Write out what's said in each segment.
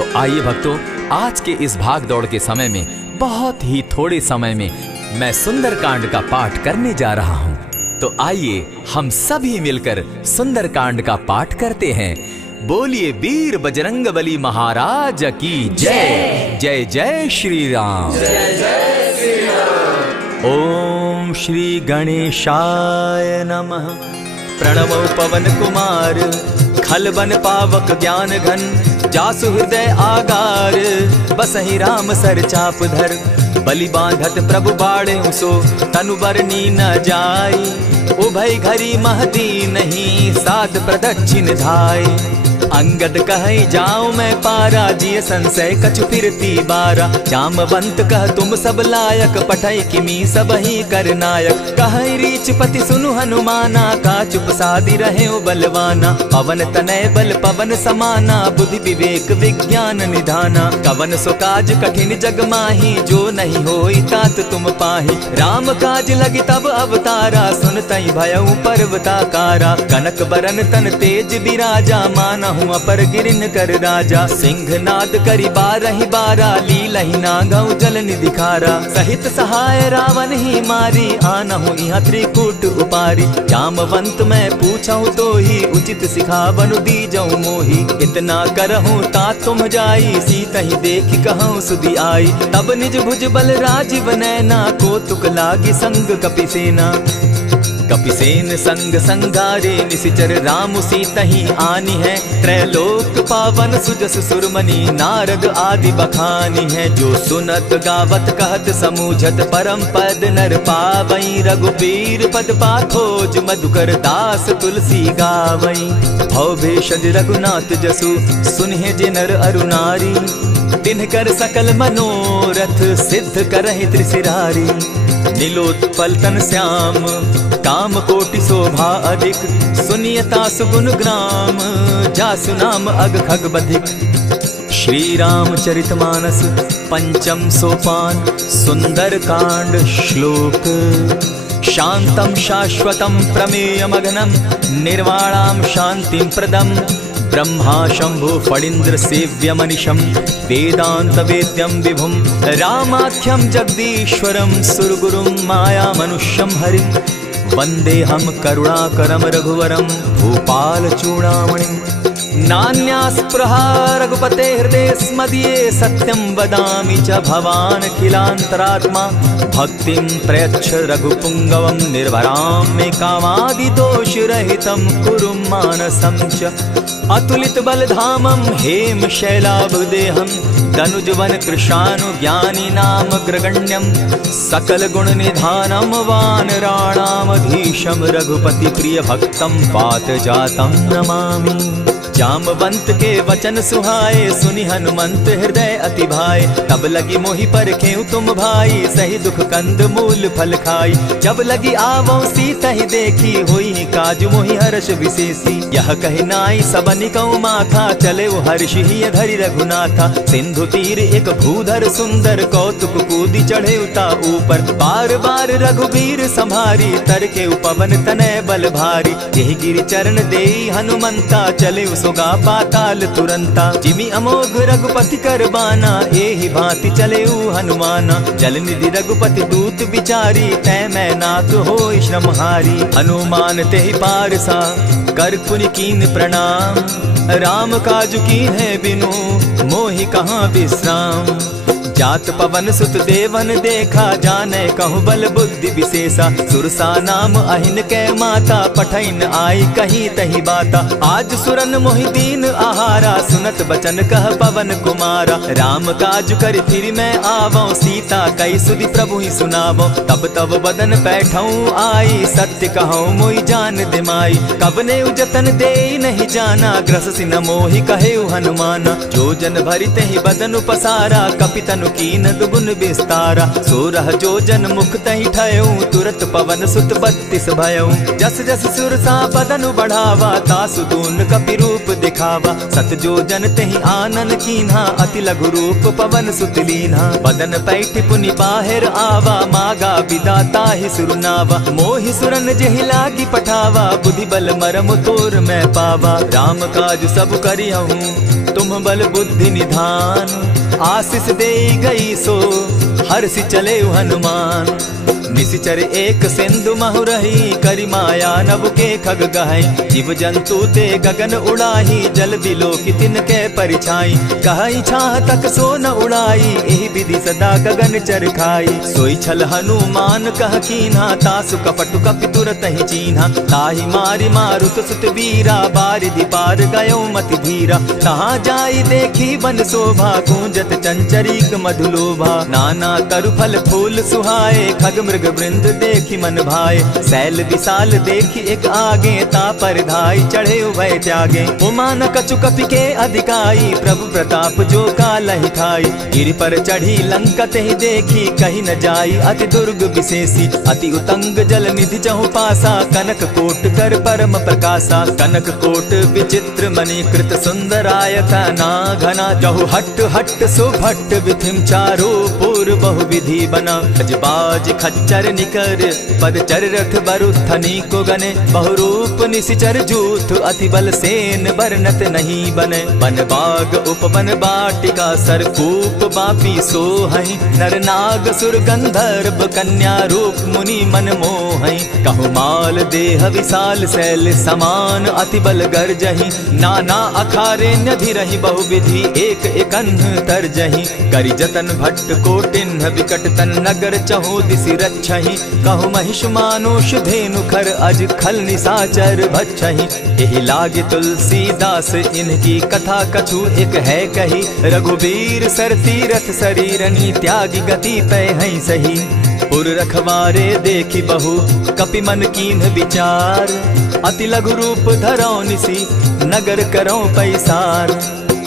तो आइए भक्तों, आज के इस भाग दौड़ के समय में बहुत ही थोड़े समय में मैं सुंदरकांड का पाठ करने जा रहा हूँ। तो आइए हम सभी मिलकर सुंदरकांड का पाठ करते हैं। बोलिए वीर बजरंगबली महाराज की जय। जय जय श्री राम। जय जय श्री राम। ओम श्री गणेशाय नमः। प्रणवो पवन कुमार, खल बन पावक ज्ञान घन, जासु हृदय आगार, बसहि राम सर चाप धर, बलि बांधत प्रभु बाढ़े सो, तनु बरनी न जाई, उभय घरी महदी नहीं, सात प्रदक्षिण धाय। अंगद कहे जाऊं मैं पारा, जिय संशय कछु फिरती बारा, जामवंत कह तुम सब लायक, पठै किमी सब ही कर नायक, कहे रीच पति सुनु हनुमाना, का चुप सादी रहे बलवाना, पवन तनय बल पवन समाना, बुद्धि विवेक विज्ञान निधाना, कवन सो काज कठिन जग माही, जो नहीं होई तात तुम पाही, राम काज लगी तब अवतारा, सुनतई भयउ पर्वताकारा, कनक बरन तन तेज विराजा, मानहु अपर गिरिन कर राजा, सिंहनाद करि बारहि बारा, लीलहि नागौ जल निधि खारा, सहित सहाय रावण ही मारी, आनहु इहाँ त्रिकूट उपारी, जामवंत मैं पूछऊं तो ही, उचित सिखावनु दीजऊं मोही, इतना करहूं ता तुम जाई, सीतहि देखि कहूं सुधि आई, तब निज भुज बल राजीव नैना, कौतुक लागी संग कपिसेना, कपिसेन संग संगारे, निशिचर राम सीतहि आनी है, त्रैलोक पावन सुजस सुरमणि, नारद आदि बखानी है, जो सुनत गावत कहत समूझत, परम पद नर पावई, रघुबीर पद पाथोज, मधुकर दास तुलसी गावई, भव भेषज रघुनाथ जसु, सुनहि जे नर अरु नारी, तिनकर सकल मनोरथ, सिद्ध करहि त्रिशिरारी, नीलोत्पल तन श्याम, काम कोटि शोभा अधिक, सुनियता सुगुण ग्राम, जासु नाम अग खग बधिक। श्री रामचरितमानस पंचम सोपान, सुंदर कांड श्लोक। शांतम शाश्वतम प्रमेयमघनम, निर्वाणाम शांतिम प्रदम, ब्रह्मा शंभु फणीन्द्र सेव्य मनिशम, वेदांत वेद्यम विभुम, रामाख्यम जगदीश्वरम, सुरगुरुम माया मनुष्यम हरिम, वंदे हम करुणाकरम रघुवरम, भूपाल चूड़ामणिम, नान्यास्पृहा रघुपते हृदय स्मदीये, सत्यं वदामि च भवान् खिलान्तरात्मा, भक्तिं प्रयच्छ रघुपुंगवं, निर्भरां मे कामादिदोषरहितं, कुरु मानसं च अतुलित बलधामं, हेम शैलाभदेहं, तनुजवन कृशानु ज्ञानी नाम ग्रगण्यं, सकल गुण निधानं, वानराणामधीशं, रघुपति प्रिय भक्तं, पात जातं नमामि। जामवंत के वचन सुहाए, सुनि हनुमंत हृदय अति भाए, तब लगी मोहि परखेउ तुम भाई, सही दुख कंद मूल फल खाई, जब लगी आवो सीतहि देखी, होई काज मोहि हर्ष विशेषी, यह कहि नाई सबनि कहु माथा, चले वो हर्ष ही धरि रघुनाथा, सिंधु तीर एक भूधर सुंदर, कौतुक कूदी चढ़े उता ऊपर, बार बार रघुबीर संभारी, तर के उपवन तनय बल भारी, यही गिरि चरण देई हनुमंता, चले सोगा पाताल तुरंता, जिमि अमोघ रघुपति कर बाना, एहि भांति चले हनुमाना, जल निधि रघुपति दूत बिचारी, तै मैं नाथ होई श्रमहारी, हनुमान तेहि पारसा, कर पुनि कीन प्रणाम, राम काज कीन है बिनु, मोहि कहाँ विश्राम, जात पवन सुत देवन देखा, जाने कहु बल बुद्धि विशेषा, सुरसा नाम अहिन कै माता, पठैन आई कही तही बाता, आज सुरन मोहि दीन आहारा, सुनत बचन कह पवन कुमारा, राम काज कर फिर मैं आवऊं, सीता कई सुधि प्रभु ही सुनावो, तब तब बदन बैठऊं आई, सत्य कहूं मोहि जान दिमाई, कबने उजतन दे नहीं जाना, ग्रस न मोहि कहे हनुमाना, जो जन भरिते ही बदन उपसारा, कपितनु कीन दुगुन विस्तारा, सोरह जो जन मुख तहि ठयऊं, तुरत पवन सुत 32 भयऊं, जस जस सुरसा बदन बढ़ावा, तासु दून कपि रूप दिखावा, सत जो जन तहि आनन कीन्हा, अति लघु रूप पवन सुत लीन्हा, बदन पैठ पुनि बाहिर आवा, मागा विदा ताहि सुरनावा, मोहि सुरन जेहि लागी पठावा, बुद्धि बल मरम तोर मैं पावा, राम काज सब करिहूं, तुम तुम बल बुद्धि निधान। आशीष दे गई सो हर्षि चले हनुमान। निशिचर एक सिंधु महु रही, करि माया नभ के खग गहई। जीव जंतु ते गगन उड़ाही, जल बिलो की तिनके परिछाई। कहई छाह तक सो न उड़ाई, एहि विधि सदा गगन चर खाई। सोई छल हनुमान कह कीन्हा, तासु कपटु कपि तुरत ही चीन्हा। ताहि मारि मारुत सुत वीरा, बारिधि पार गयो मति धीरा। तहाँ जाई देखी वन शोभा, गूंजत चंचरीक मधुलोभा। नाना तरु फल फूल सुहाए, खग मृग वृंद देखी मन भाए। सैल विशाल देखी एक आगे, ता पर धाई चढ़े भय त्यागे। उमान कछु कपि के अधिकाई, प्रभु प्रताप जो कालहि खाई। गिरि पर चढ़ी लंकत ही देखी, कहीं न जाई अति दुर्ग विशेषी। अति उतंग जल निधि जहु पासा, कनक कोट कर परम प्रकाशा। कनक कोट विचित्र मणि कृत सुंदरायत ना घना। जहु हट हट सुभट विधिम चारो पूर्व बहु विधि बना। खजबाज खच्चर निकर पदचर रथ बरुथनी को गने। बहुरूप निशिचर जूथ अति बल सेन बरनत नहीं बने। वन बाग उपवन बाटिका सरकूप बापी सोहई। नर नाग सुर गंधर्व कन्या रूप मुनि मन मोहई। कहु माल देह विशाल शैल समान, अति बल गर्जही। नाना अखारे नधिरहि बहुविधि, एक एकन्ह तरजही। करि जतन भट्ट कोटिन्ह विकट तन नगर, चहु दिसि रक्षहि। कहु महिष मानुष धेनु खर, अज खल निशाचर भक्षहि। एहि लागे तुलसीदास इनकी कथा, कछु एक है कही। रघुबीर सर तीरथ शरीरनी, त्यागी गति पै हई सही। पुर रखवारे देखी बहु, कपि मन कीन्ह विचार। अति लघु रूप धरौ निसी, नगर करौ पैसार।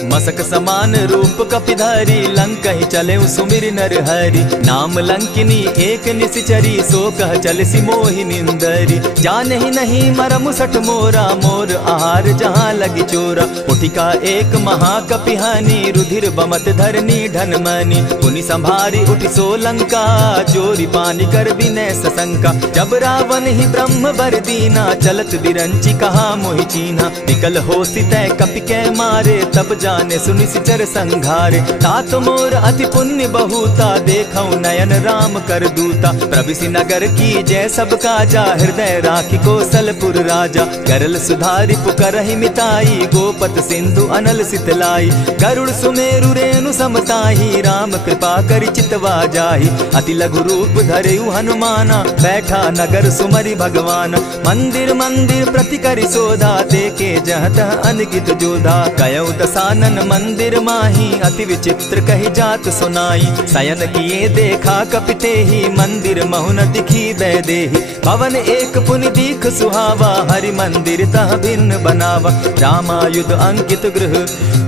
मसक समान रूप कपिधारी, लंक ही चले सुमिर नर हरि। नाम लंकिनी एक निशिचरी, सो कह चल सी मोहि निंदरी। जाने ही नहीं मरम सठ मोरा, मोर आहार जहाँ लगी चोरा। उठिका एक महाकपिहानी, रुधिर बमत धरनी ढन मनी। पुनि संभारी उठि सो लंका, चोरी पानी कर विनय सशंका। जब रावण ही ब्रह्म बर दीना, चलत बिरंची कहा मोहि चीन्हा। निकल हो सितै कपि के मारे, तब जाने सुनि सिचर संघारे। तात मोर अति पुण्य बहुता, देखौ नयन राम कर दूता। प्रविशि नगर की जय सब काजा, हृदय राखी कौशलपुर राजा। करल सुधारि पुकरहि मिताई, गोपत सिंधु अनल सितलाई। गरुड़ सुमेरु रेणु समताही, राम कृपा करि चितवा जाहि। अति लघु रूप धरेउ हनुमाना, बैठा नगर सुमरि भगवान। मंदिर मंदिर प्रति करि सोधा, देखे जह तह अनगित जोधा। कयौ दसानन मंदिर माही, अति विचित्र कही जात सुनाई। शयन किए देखा कपिते ही, मंदिर महु न दिखी वैदेही। भवन एक पुनि दीख सुहावा, हरि मंदिर तह भिन्न बनावा। रामायुध अंकित गृह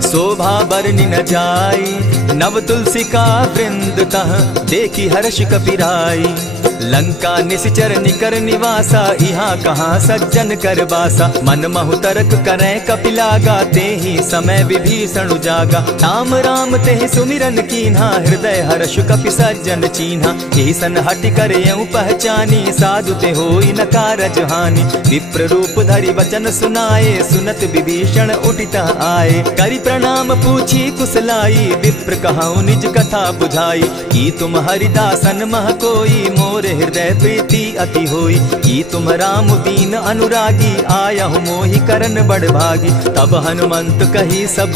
शोभा बरनि न जाई। नव तुलसी का वृंद तह देखी हर्ष कपिराई। लंका निशिचर निकर निवासा, यहाँ कहाँ सज्जन कर बासा। मन महु तरक करै कपिलागा, तेहि समय विभीषण उजागा। राम राम तेहि सुमिरन कीन्हा, हृदय हर्ष कपि सज्जन चीन्हा। एहि सन हटि करयउ पहचानी, साधु ते होई न कारज हानि। विप्र रूप धरि वचन सुनाए, सुनत विभीषण उठित आए। करि प्रणाम पूछी कुशलाई, विप्र कहौ निज कथा बुझाई। की तुम हरिदासन मह कोई, मोर हृदय प्रीति अति होई। की तुम राम दीन अनुरागी, आयहु मोहि करन बड़ भागी। तब हनुमंत कही सब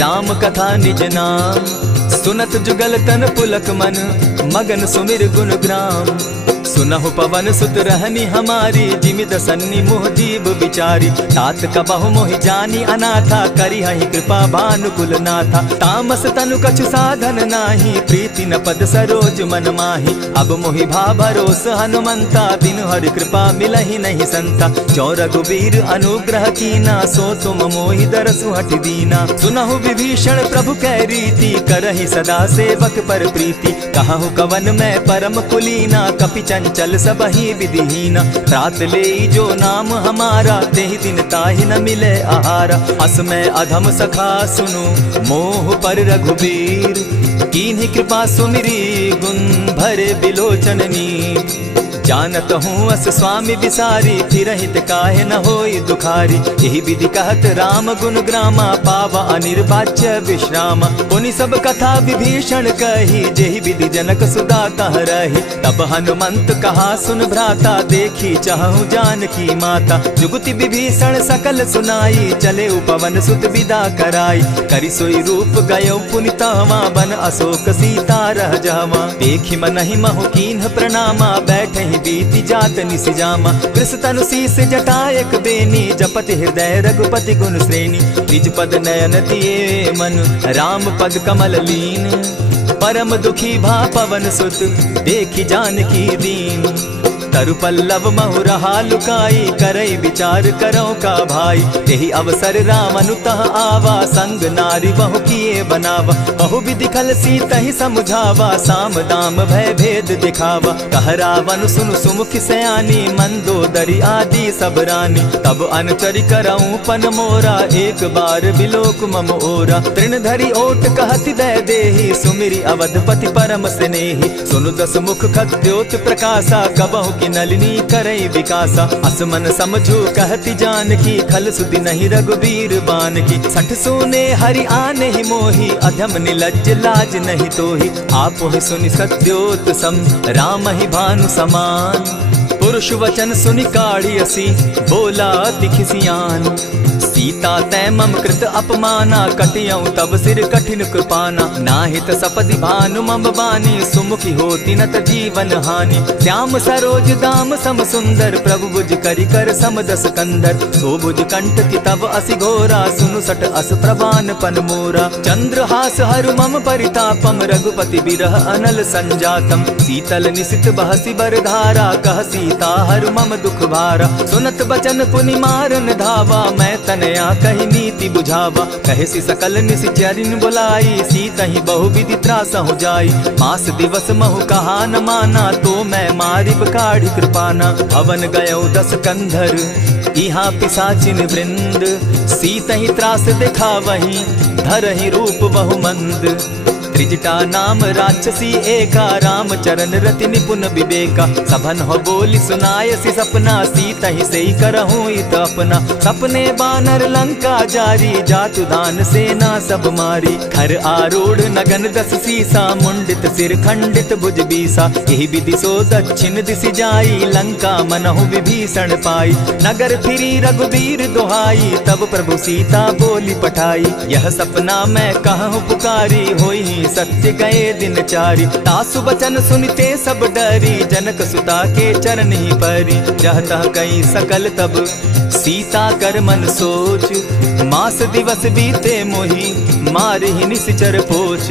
राम कथा निज नाम। सुनत जुगल तन पुलक मन, मगन सुमिर गुण ग्राम। सुनहु पवन सुत रहनी हमारी, जिमित सन्नि मुह जीव विचारी। तात कबहु मोहि जानी अनाथा, करी हहि कृपा भानुकुल नाथा। तामस तनु कछु साधन नाही, प्रीति न पद सरोज मन माही। अब मोहि भा भरोस हनुमंता, बिनु हरि कृपा मिलहि नहीं संता। जो रघुबीर अनुग्रह कीना, सो तुम मोहि दरसु हठि दीना। सुनहु विभीषण प्रभु कै रीति, करहि सदा सेवक पर प्रीति। कहु कवन मैं परम कुलीना, कपि चंचल सबहि विधिहीना। रात ले जो नाम हमारा, तेहि दिन ताहि न मिले आहारा। अस मैं अधम सखा सुनु, मोह पर रघुबीर। कीन्हि कृपा सुमिरी, गुण भरे बिलोचन नीर। जानत हूँ अस स्वामी विसारी, फिर हित काहे न होई दुखारी। यही विधि कहत राम गुण ग्रामा, पावा अनिर्वाच्य विश्रामा। पुनि सब कथा विभीषण कही, जेहि विधि जनक सुदा कह रही। तब हनुमंत कहा सुन भ्राता, देखी चाहूं जानकी माता। जुगति विभीषण सकल सुनाई, चले पवन सुत विदा कराई। करि सोई रूप गयो पुनितावा, बन अशोक सीता रह जावा। देखी मनहि महु कीन्ह प्रणामा, बैठे ही बीती जात निसि जामा। कृष तनु शीस जटा एक बेनी, जपति हृदय रघुपति गुण श्रेणी। निज पद नयन दिए मन, राम पद कमल लीन। परम दुखी भा पवन सुत, देखी जानकी दीन। तरु पल्लव महु रहा लुकाई, करई विचार करो का भाई। यही अवसर राम अनुतः आवा, संग नारी बहु किए बनावा। बहु विधि खल सीत ही समझावा, साम दाम भय भेद दिखावा। कह रावण सुन सुमुख सयानी, मंदोदरी आदि सब रानी। तब अनुचरि करऊं पन मोरा, एक बार बिलोक मम ओरा। तृण धरि ओट कहति दय देहि, सुमिरि अवधपति परम स्नेही। सुनु दस मुख खद्योत प्रकाशा, कबहु की नलिनी करई विकासा। असमन समझो कहती जानकी, खल सुधि नहीं रघुबीर बान की। सठ सोने हरि आने ही मोही, अधम निलज्ज लाज नहीं तोही। आप ही सुनि सत्योत सम, राम ही भानु समान। पुरुष वचन सुनि काढ़ियसी, बोला अति खिसियान। सीता तै मम कृत अपमाना, कटियऊं तब सिर कठिन कृपाना। नाहित सपदि भानु मम बानी, सुमुखी होती नत जीवन हानि। श्याम सरोज दाम सम सुंदर, प्रभु भुज करि कर सम दस कंधर। सो भुज कंठ की तब असि घोरा, सुनु सट अस प्रवान पन मोरा। चंद्रहास हरु मम परितापम, रघुपति बिरह अनल संजातम। शीतल निशित बहसी बर धारा, कह सीता हरु मम दुख भारा। सुनत बचन पुनि मारन धावा, मैं तनया कही नीति बुझावा। कहे सी सकल निश्चरिन बुलाई, सीता ही बहु विधि त्रास हो जाई। मास दिवस महु कहा न माना, तो मैं मारिब काढ़ी कृपाना। भवन गयो दस कंधर, इहाँ पिशाचिन वृंद। सीता ही त्रास देखा वही, धर ही रूप बहु मंद। त्रिजटा नाम राक्षसी एका, राम चरण रति निपुण विवेका। सभन हो बोली सुनायसी सपना, सीता ही सही करहूँ इत अपना। सपने बानर लंका जारी, जातु दान सेना सब मारी। खर आरूढ़ नगन दस सीसा, मुंडित सिर खंडित भुज बीसा। यही विधि सो दक्षिण दिशि जाई, लंका मनहु विभीषण पाई। नगर फिरी रघुबीर दुहाई, तब प्रभु सीता बोली पठाई। यह सपना मैं कहूँ पुकारी, होई सत्य गए दिन चारी। तासु बचन सुनते सब डरी, जनक सुता के चरण ही परी। जहता कई सकल तब सीता कर मन सोच, मास दिवस बीते मोही, मार ही निश्चर पोच।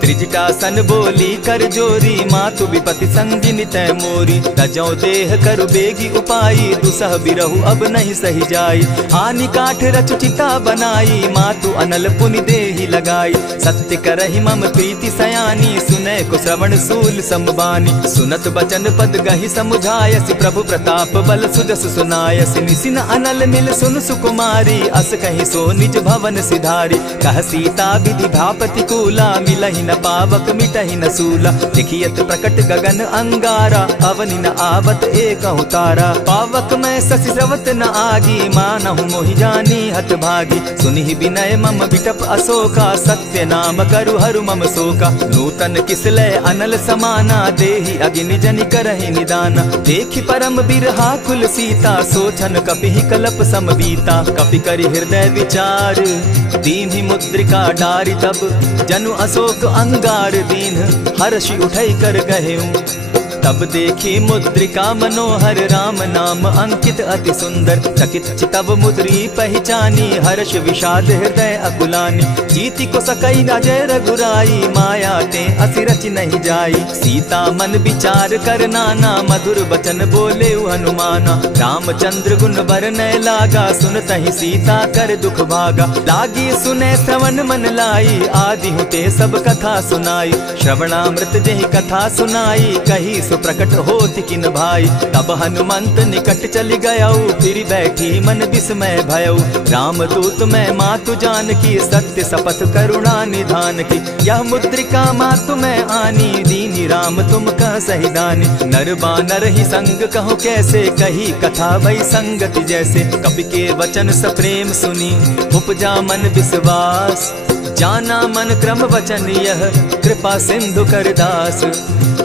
त्रिजटा सन बोली कर जोरी, मातु विपति संगिनी तै मोरी। तजौ देह करु बेगी उपाई, दुसह बिरहु अब नहीं सही जाई। हानि काठ रच चिता बनाई, मातु अनल पुनि देहि लगाई। सत्य करहि मम प्रीति सयानी, सुनै को श्रवण सूल समबानी। सुनत बचन पद गहि समुझायसि, प्रभु प्रताप बल सुजस सुनायसि। निसिन अनल मिल सुन सुकुमारी, अस कहि सो निज भवन सिधारी। कह सीता विधि भा प्रतिकूला, मिलहि न पावक मिटहि न सूला। लिखियत प्रकट गगन अंगारा, अवनि न आवत एकहु तारा। पावक मैं शशि स्रवत न आगी, मानहु मोहि जानी हत भागी। सुनिहि विनय मम बिटप अशोका, सत्य नाम करु हरु मम शोका। नूतन किसलय अनल समाना, देहि अगिनि जनि करहि निदाना। देखि परम बिरहा कुल सीता, सोचन कपिहि कलप सम बीता। कपि करि हृदय विचार, दीन्हि मुद्रिका डारि। तब जनु अशोक अंगार दीन, हर्षि उठई कर गहेऊं। तब देखी मुद्रिका मनोहर, राम नाम अंकित अति सुंदर। चकित चितव मुद्री पहचानी, हर्ष विषाद हृदय अकुलानी। जीति को सकई अजय रघुराई, माया ते असि रचि नहीं जाई। सीता मन विचार कर नाना, मधुर बचन बोले हनुमाना। रामचंद्र गुण बरनय लागा, सुनतहि सीता कर दुख भागा। लागी सुने श्रवण मन लाई, आदि हुते सब कथा सुनाई। श्रवणामृत जेहि कथा सुनाई, कही प्रकट होति किन भाई। तब हनुमंत निकट चली गयऊ, फिर बैठी मन विस्मय भयऊ। रामदूत मैं मातु जानकी, सत्य शपथ करुणा निधान की। यह मुद्रिका मातु मैं आनी, दीनी राम तुम कह सही दानी। नर बानर ही संग कहो कैसे, कही कथा भई संगति जैसे। कपि के वचन सप्रेम सुनी, उपजा मन विश्वास। जाना मन क्रम वचन यह, कृपा सिंधु कर दास।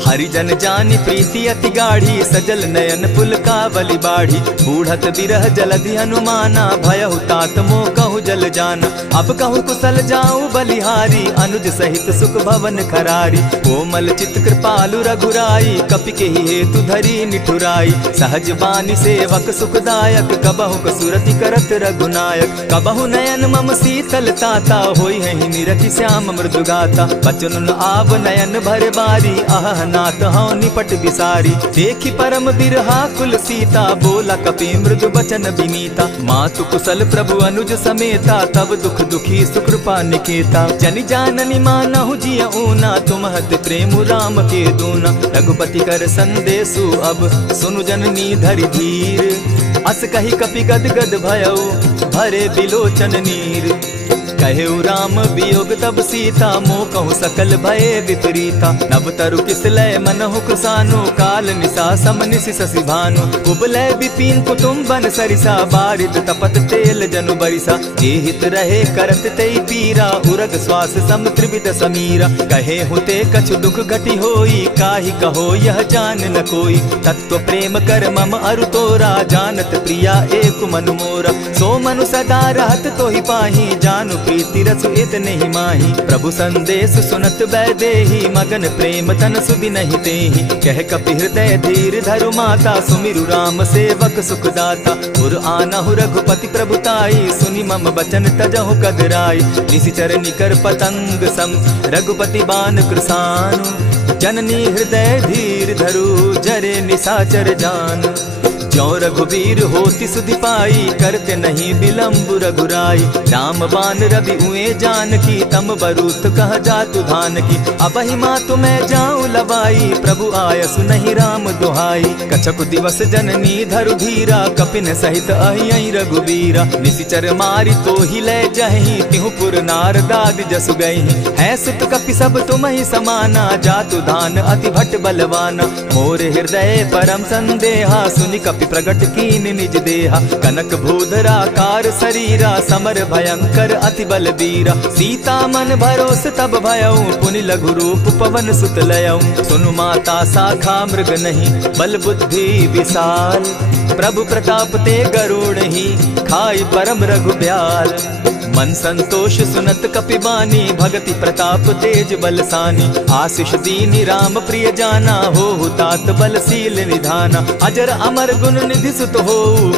हरिजन जानी प्रीति अति गाढ़ी, सजल नयन पुलकावली बाढ़ी। बूढ़त बिरह जलधि हनुमाना, भयहु तात मोह कहु जल जाना। अब कहु कुशल जाऊं बलिहारी, अनुज सहित सुख भवन खरारी। कोमल चित कृपालु रघुराई, कपि के ही हेतु धरी निठुराई। सहज बानी सेवक सुखदायक, कबहु कसुरति करत रघुनायक। कबहु नयन मम शीतल ताता, होई है निरखि श्याम मृदु गाता। बचन आब नयन भर बारी, आह नाथ हौ निपट बिसारी। देखी परम बिरहा कुल सीता, बोला कपि मृदु बचन विनीता। मातु कुशल प्रभु अनुज समेता, तब दुख दुखी सुकृपा निकेता। जनि जाननी मानहु जिय ऊना, तुम हत प्रेम राम के दूना। रघुपति कर संदेशु अब, सुनु जननी धरि धीर। अस कही कपि गद गद भयऊ, भरे बिलोचन नीर। कहेउ राम वियोग तब सीता, मोह कहूँ सकल भय विपरीता। नव तरु किसलय मनहु कृसानु, काल निशा सम निशि शशि भानु। उबलय विपिन कुटुम्बन सरिसा, बारिद तपत तेल जनु बरिसा। जे हित रहे करत तेई पीरा, उरग श्वास सम त्रिविध समीरा। कहे हुते कछु दुख घटी होई, काहि कहो यह जान न कोई। तत्व प्रेम कर मम अरु तोरा, जानत प्रिया एक मनु मोरा। सो मनु सदा रहत तोहि पाही, जानु प्रीति रसु इतने ही माही। प्रभु संदेश सुनत वैदेही, मगन प्रेम तन सुधि नहीं तेहि। कह कपि हृदय धीर धरु माता, सुमिरु राम सेवक सुखदाता। उर आनहु रघुपति प्रभुताई, सुनि मम बचन तजहु कदराई। निशिचर निकर पतंग सम, रघुपति बान कृसानु। जननी हृदय धीर धरु, जरे निशाचर जान। ज्यों रघुवीर होति सुधि पाई, करते नहीं विलम्ब रघुराई। राम बान रवि उए जानकी, तम बरूत कह जातु धान की। अबहि मातु मैं जाऊं लवाई, प्रभु आयसु नहीं राम दुहाई। कछक दिवस जननी धरु धीरा, कपिन सहित अहियहि रघुवीरा। निशिचर मारि तो ही ले जहि, तिहु पुर नार दाद जसु गई। है सुत कपि सब तुम ही समाना, जातु धान अति भट बलवाना। मोर हृदय परम संदेहा, सुनि कपि प्रगट कीन निज देहा। कनक भूधराकार शरीरा, समर भयंकर अति बलबीरा। सीता मन भरोस तब भयऊ, पुनि लघु रूप पवन सुत लयऊ। सुनु माता शाखा मृग नहीं, बल बुद्धि विशाल। प्रभु प्रताप ते गरुड़ ही, खाई परम रघुब्याल। मन संतोष सुनत कपि बानी, भगति प्रताप तेज बलसानी। आशीष दीनी राम प्रिय जाना, हो तात बलशील निधाना। अजर अमर गुण निधि सुत हो,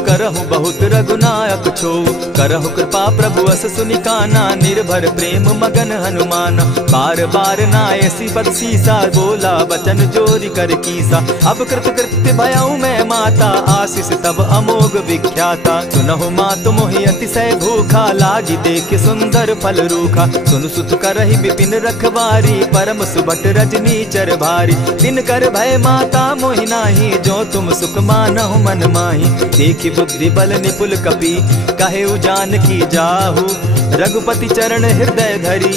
करहु बहुत रघुनायक छो। करहु कृपा प्रभु अस सुनि काना, निर्भर प्रेम मगन हनुमाना। बार बार नायसी पद सीसा, बोला बचन जोरी कर कीसा। अब कृत कृत्य भयऊ मैं माता, आशीष तब अमोघ विख्याता। सुनहु मातु मोहि अतिशय भूखा, लागी देख सुंदर फल रूखा। सुनु सुत करहि विपिन रखवारी, परम सुबट रजनी चर भारी। दिन कर भय माता मोहि नाही, जो तुम सुख मानहु मन माही। देखि बुद्धि बल निपुल कपि, कहेउ जानकी जाहु। रघुपति चरण हृदय धरी,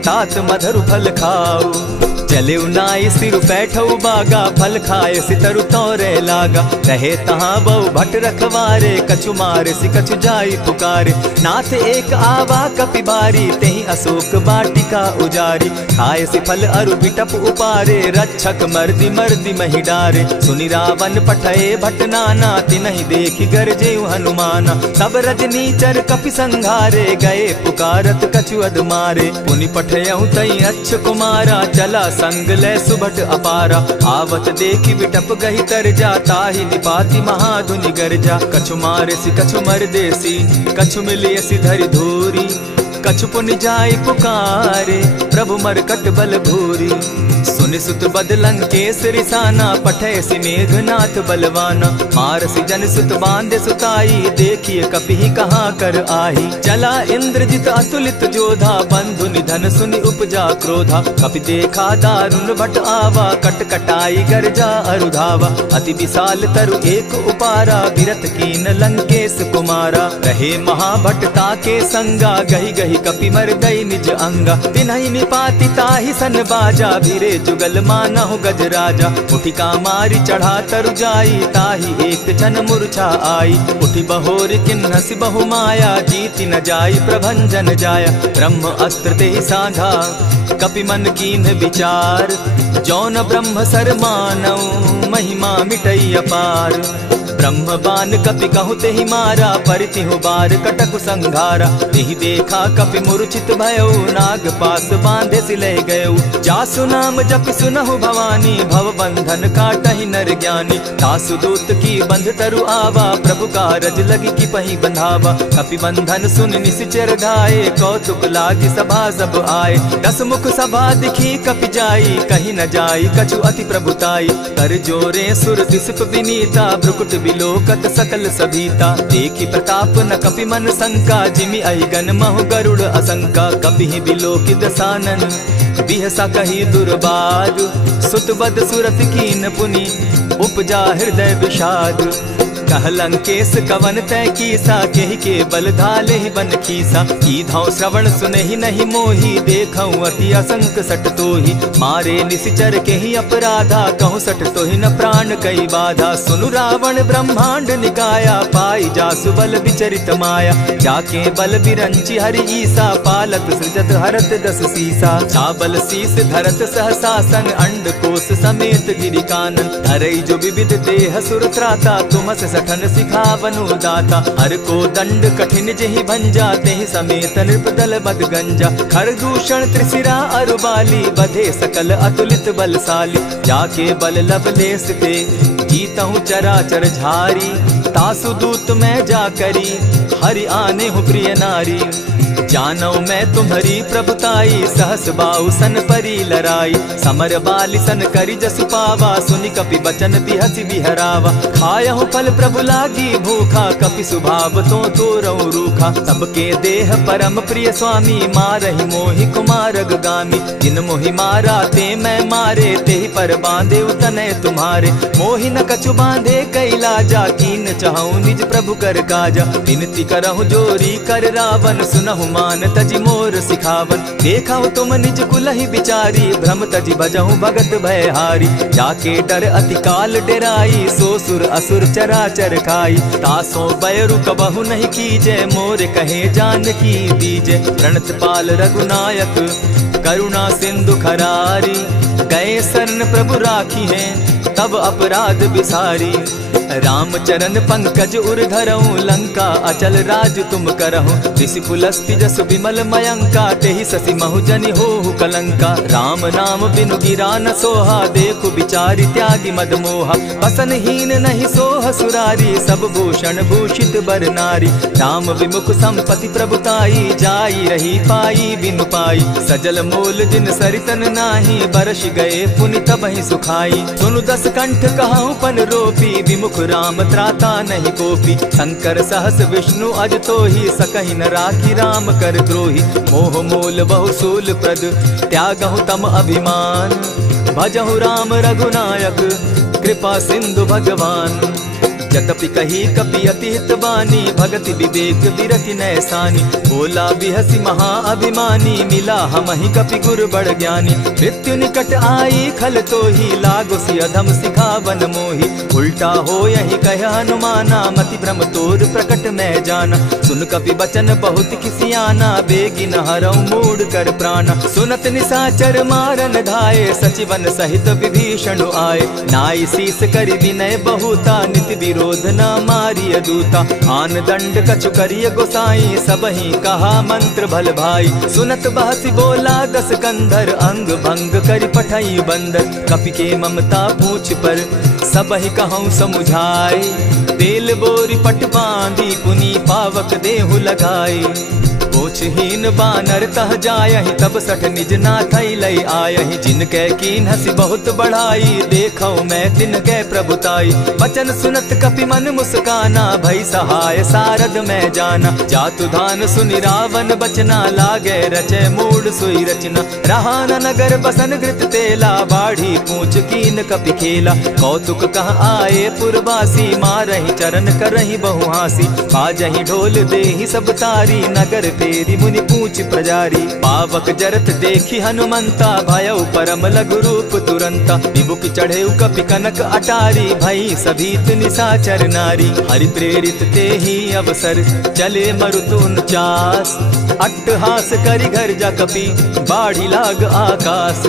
तात मधुर फल खाऊ। चलेउ नाई सिर बैठऊ बागा, फल खाए सितरु तोरे लागा। रहे तहाँ बहु भट रखवारे, कछु मारे सि कछु जाई पुकारे। नाथ एक आवा कपि बारी, तेहि अशोक बाटिका उजारी। खाए सि फल अरु बिटप उपारे, रक्षक मर्दि मर्दि महि डारे। सुनि रावण पठए भट नाना, तिनहि देखि गरजेउ हनुमाना। सब रजनीचर कपि संघारे, गए पुकारत कछु अधमारे। पुनि पठयउ तई अच्छ कुमारा, चला संग ले सुभट अपारा। आवत देखी बिटप गही तर जा, ताहि निपाति महाधुनि गर्जा। कछु मारे सि कछु मर देसी, कछु मिलिय सि धरि धूरी। कछु पुनि जाय पुकारे, प्रभु मरकट बल भूरी। सुनि सुत बद लंकेश रिसाना, पठै सि मेघनाथ बलवाना। मारसि जन सुत बांधे सुताई, देखिए कपि कहाँ कर आही। चला इंद्रजित अतुलित जोधा, बंधु निधन सुनि उपजा क्रोधा। कपि देखा दारुण भट आवा, कट कटाई गर्जा अरुधावा। अति विशाल तरु एक उपारा, विरत कीन लंकेश कुमारा। रहे महाभट ताके संगा, गही गही कपि मर्दई निज अंगा। तिन्हि निपाति ताहि सन बाजा, भिरे जुगल मानहु गजराजा। उठि कामारि चढ़ा तरु जाई, ताहि एक जन मूर्छा आई। उठि बहोर किन्हसि बहु माया, जीति न जाई प्रभंजन जाया। ब्रह्म अस्त्र तेहि साधा, कपि मन कीन्ह विचार। जौन ब्रह्म सर मानौ, महिमा मिटई अपार। ब्रह्म बान कपि कहु तेहि मारा, परितिहु बार कटकु संघारा। तेहि देखा कपि मूर्छित भयउ, नाग पास बांधे सिलह गयउ। जासु नाम जपि सुनहु भवानी, भव बंधन काटहि नर ज्ञानी। तासु दूत की बंध तरु आवा, प्रभु कारज लगी कि पहि बंधावा। कपि बंधन सुन निसिचर धाये, कौतुक लागी सभा सब आए। दस मुख सभा दिखी कपि जाई, कहीं न जाई कछु अति प्रभुताई। कर जोरे सुर दिसप विनीता, भ्रुकुट बिलोकत सकल सभीता। देखी प्रताप न कपि मन शंका, जिमि अहिगन महु गरुड़ असंका। कपि बिलोकि दसानन, बिहसा कही दुर्बाद। सुत बद सुरत कीन पुनि, उपजा हृदय विषाद। कह लंकेश कवन तै कीसा, केहि के बल धाले ही बन खीसा। कीधौ श्रवण सुनहि नहीं मोही, देखऊं अति असंक सट तोही। मारे निसिचर केहि अपराधा, कहूँ सट तोहि न प्राण कई बाधा। सुनु रावण ब्रह्मांड निकाया, पाई जासु बल विचरित माया। जाके बल बिरंचि हरि ईसा, पालत सृजत हरत दस सीसा। चाबल शीस धरत सहसासन, अंड कोश समेत गिरि कानन। धरई जो विविध देह सुर त्राता, तुमस सठन सिखावनु दाता। हर को दंड कठिन जेहि भंजा, तेहि समेत नृप दल बद गंजा। खरदूषण त्रिशिरा अरुबाली, बधे सकल अतुलित बलशाली। जाके बल लवलेस ते, जीतहु चराचर झारी। तासु दूत मैं जा करी, हरि आने हूँ प्रिय नारी। जानौ मैं तुम्हारी प्रभुताई, सहस बाहु सन परी लराई। समर बाली सन करि जसु पावा, सुनि कपि बचन बिहसि बिहरावा। खायहु फल प्रभु लागी भूखा, कपि सुभाव तो तोरऊ रूखा। सबके देह परम प्रिय स्वामी, मारहि मोहि कुमारग गामी। जिन मोहि मारा ते मैं मारे, तेहि पर बांधे उतनय तुम्हारे। मोहि न कछु बांधे कैलाजा, कीन चहु निज प्रभु कर काजा। विनती करहु जोरी कर रावण, सुनहु मान तजि मोर सिखावन। देखा तुम निज कुलहि बिचारी, भ्रम तजि भजहु भगत भयहारी। जाके डर अति काल डेराई, सो सुर असुर चराचर खाई। तासो बैरु कबहु नहीं कीजे, मोर कहे जानकी दीजे। प्रणत पाल रघुनायक, करुणा सिंधु खरारी। गए शरण प्रभु राखी हैं, तब अपराध बिसारी। रामचरण पंकज उर धरऊं, लंका अचल राज तुम करहूं। ऋषि पुलस्ति जस विमल मयंका, तेहि ससि महु जनि होहु कलंका। राम नाम बिनु गिरा न सोहा, देखु बिचारी त्यागी मद मोहा। बसन हीन नहीं सोह सुरारी, सब भूषण भूषित बर नारी। राम विमुख संपति प्रभुताई, जाई रही पाई बिनु पाई। सजल मोल जिन सरितन नाही, बरस गए पुनि तबहि सुखाई। सुनु दस कंठ कहूँ पन रोपी, विमुख राम त्राता नहीं कोपी। शंकर सहस विष्णु अज तोहि, सकहि न राखी राम कर द्रोही। मोह मोल बहु सूल प्रद, त्यागहु तम अभिमान। भजहु राम रघुनायक, कृपा सिंधु भगवान। जतपि कही कपि अति हित बानी, भगति विवेक विरति नैसानी। बोला बिहसि महा अभिमानी, मिला हमहि कपि गुर बड़ ज्ञानी। मृत्यु निकट आई खल तोहि, लागो सि अधम सिखावन मोहि। उल्टा हो यही कह हनुमाना, मति भ्रम तोर प्रकट मैं जाना। सुन कपि बचन बहुत किसियाना, बेगिन हरऊ मूढ़ कर प्राणा। सुनत निसाचर मारन धाये, सचिवन सहित विभीषण आए। नाई शीस करि विनय बहुता, नित विरोध न मारिय दूता। आन दंड कछु करिय गोसाई, सबहि कहा मंत्र भल भाई। सुनत बहसि बोला दस कंधर, अंग भंग करि पठई बंदर। कपि के ममता पूछ पर, सबहि कहूँ समुझाए। तेल बोरी पट बांधी, पुनि पावक देहु लगाए। पूछहीन बानर तह जायहि, तब सठ निज नाथ लई आयहि। जिनके कीन हसी बहुत बढ़ाई, देखौ मैं तिनके प्रभुताई। बचन सुनत कपि मन मुस्काना, भई सहाय सारद में जाना। जातु धान सुनि रावण बचना, लागे रचे मूड सोई रचना। रहा न नगर बसन घृत तेला, बाढ़ी पूछ कीन कपि खेला। कौतुक कह आए पुरवासी, मारहि चरण करहि बहु हासी। बाजहि ढोल देहि सब तारी, नगर फेरी मुनि पूछ प्रजारी। पावक जरत देखी हनुमंता, भयउ परम लघु रूप तुरंता। विमुख चढ़े कपि कनक अटारी, भई सभीत निशाचर नारी। हरि प्रेरित ते ही अवसर, चले मरुत 49। अट्टहास करि घर जा कपि, बाढ़ी लाग आकाश।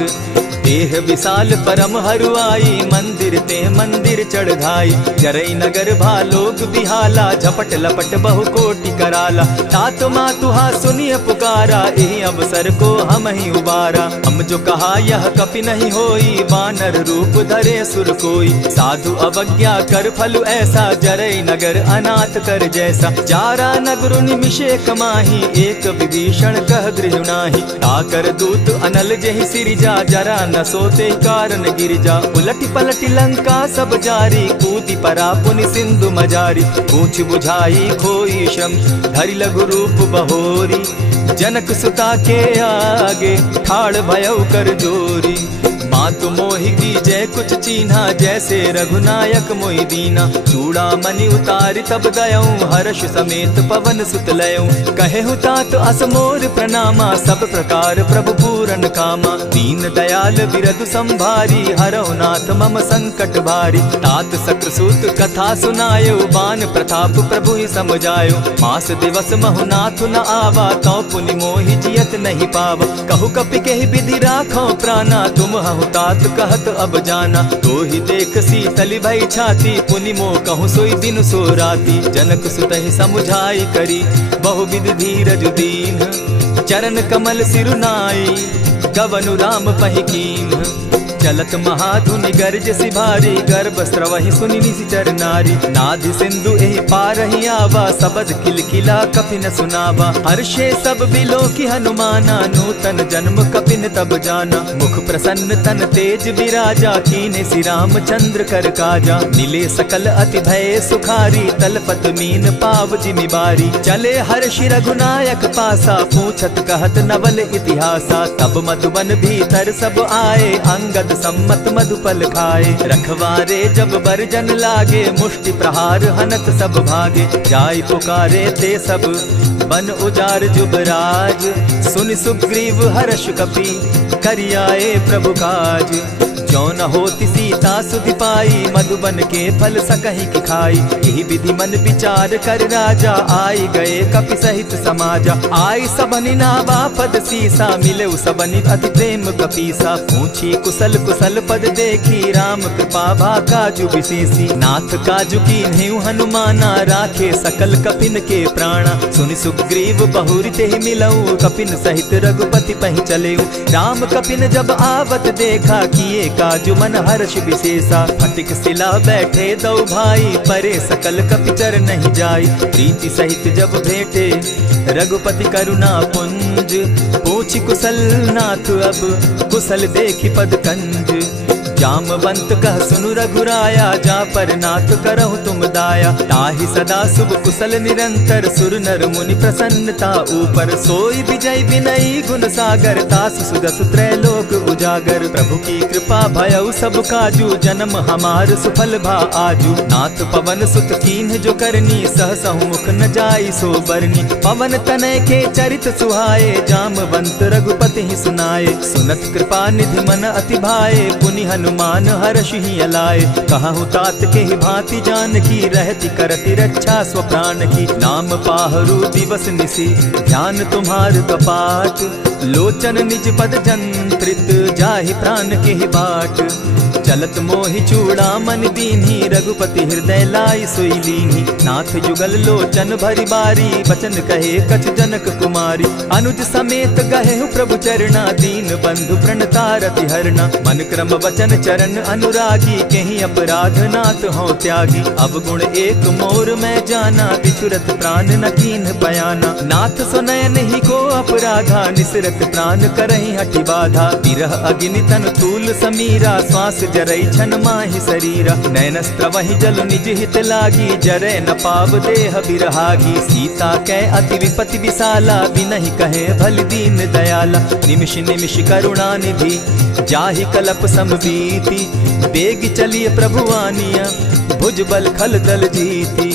देह विशाल परम हरुआई, मंदिर ते मंदिर चढ़ाई। जरई नगर भालोग बिहाला, झपट लपट बहु कोटि कराला। तात मातुहा सुनिय पुकारा, यही अवसर को हम ही उबारा। हम जो कहा यह कपि नहीं होई, वानर रूप धरे सुर कोई। साधु अवज्ञा कर फल ऐसा, जरई नगर अनाथ कर जैसा। चारा नगर निमिषे कमाही, एक विभीषण कह गृह नाही। ताकर दूत अनल जहि सिरिजा, जरा न सोते कारण गिरिजा। उलटी पलटी लंका सब जारी, कूदी परा पुनि सिंधु मजारी। पूछ बुझाई खोई श्रम, धरि लघु रूप बहोरी। जनक सुता के आगे, ठाड़ भयउ कर जोरी। मातु मोहि दीजै कुछ चीन्हा, जैसे रघुनायक मोहि दीना। चूड़ा मणि उतारि तब दयऊं, हर्ष समेत पवन सुत लयऊं। कहे तात अस मोर प्रणामा, सब प्रकार प्रभु पूरन कामा। दीन दयाल बिरदु संभारी, हरौ नाथ मम संकट भारी। तात सक्रसूत कथा सुनायो, बान प्रताप प्रभु ही समझायो। मास दिवस महु नाथ न आवा, तौ पुनि मोहि जियत नहीं पावा। कहु कपि केहि विधि राखो प्राणा, तुम हहु तात कहत अब जाना। तो ही देख शीतल भई छाती, पुनि मोह कहूँ सोई दिन सो राती। जनक सुतहि समुझाई करी, बहु विधि धीरज दीन। चरण कमल सिरुनाई, गवनु राम पहि कीन। चलत महाधुनि गर्ज सिभारी, गर्भ स्रवहि सुनि निशिचर नारी। नाधि सिंधु एहि पारहि आवा, सबद किलकिला कपि न सुनावा। हर्षे सब बिलो की हनुमाना, नूतन जन्म कपिन तब जाना। मुख प्रसन्न तन तेज विराजा, कीने श्री रामचंद्र कर काजा। मिले सकल अति भय सुखारी, तलपत मीन पाव जिमि बारी। चले हर्षि रघुनायक पासा, पूछत कहत नवल इतिहासा। तब मधुबन भीतर सब आए, अंगद सम्मत मधुपल खाए। रखवारे जब बरजन लागे, मुष्टि प्रहार हनत सब भागे। जाय पुकारे ते सब, बन उजार जुबराज। सुनि सुग्रीव हर्ष कपि, करियाए प्रभु काज। जो न होती सीता सुधि पाई, मधुबन के फल सकहि की खाई। यही विधि मन विचार कर राजा, आई गए कपि सहित समाजा। आई सबनि नावा पद सीसा, मिले सबनि अति प्रेम कपीसा। पूछी कुशल कुशल पद देखी, राम कृपा भा काजु विशेषी। नाथ काजु कीन्हेउ हनुमाना, राखे सकल कपिन के प्राणा। सुनि सुग्रीव बहुरि तेहि मिलऊ, कपिन सहित रघुपति पहि चलेऊ। राम कपिन जब आवत देखा, किए काजु मन हर्ष विशेषा। फटिक सिला बैठे दो भाई, परे सकल कपि चर नहीं जाई। प्रीति सहित जब भेटे, रघुपति करुणा पुंज। पूछि कुशल नाथ अब, कुशल देखि पद कंज। जामवंत कह सुनु रघुराया, जा पर नाथ करहु तुम दाया। ताहि सदा शुभ कुशल निरंतर, सुर नर मुनि प्रसन्नता ऊपर। सोई विजय विनयी गुण सागर, तास सुदस त्रैलोक उजागर। प्रभु की कृपा भयउ सब काजू, जन्म हमार सुफल भा आजू। नाथ पवन सुत कीन्ह जो करनी, सहसहु मुख न जाई सो बरनी। पवन तनय के चरित सुहाए, जामवंत रघुपति ही सुनाए। सुनत कृपा निधि मन अति भाए, पुनि हनुमान हर्ष ही अलाए। कहूँ तात के ही भांति जान की, रहती करती रक्षा स्व प्राण की। नाम पाहरु दिवस निसी, ध्यान तुम्हार कपाट। लोचन निज पद जंत्रित, जाहि प्राण के ही बाट। चलत मोहि चूड़ामन दीन्ही, रघुपति हृदय लाई सोई लीन्ही। नाथ जुगल लोचन भरी बारी, बचन कहे कछ जनक कुमारी। अनुज समेत गहे प्रभु चरणा, दीन बंधु प्रणतारति हरना। मन क्रम वचन चरण अनुरागी, कहीं अपराध नाथ हो त्यागी। अब गुण एक मोर मैं जाना, बिछुरत प्राण न कीन्ह बयाना। नाथ सुनयन ही को अपराधा, निसरत प्राण करहि हठि बाधा। विरह अग्नि तन तूल समीरा, श्वास जरई छन माहि शरीरा। नैनस्त्र वही जल निज हित लागी, जरै न पाव देह बिरहागी। सीता कै अति विपति विशाला, बिनहि कहे भल दीन दयाला। निमिष निमिष करुणा निधि, जाहि कलप समबीति। बेग चलिए प्रभु आनिया, भुज बल खल दल जीती।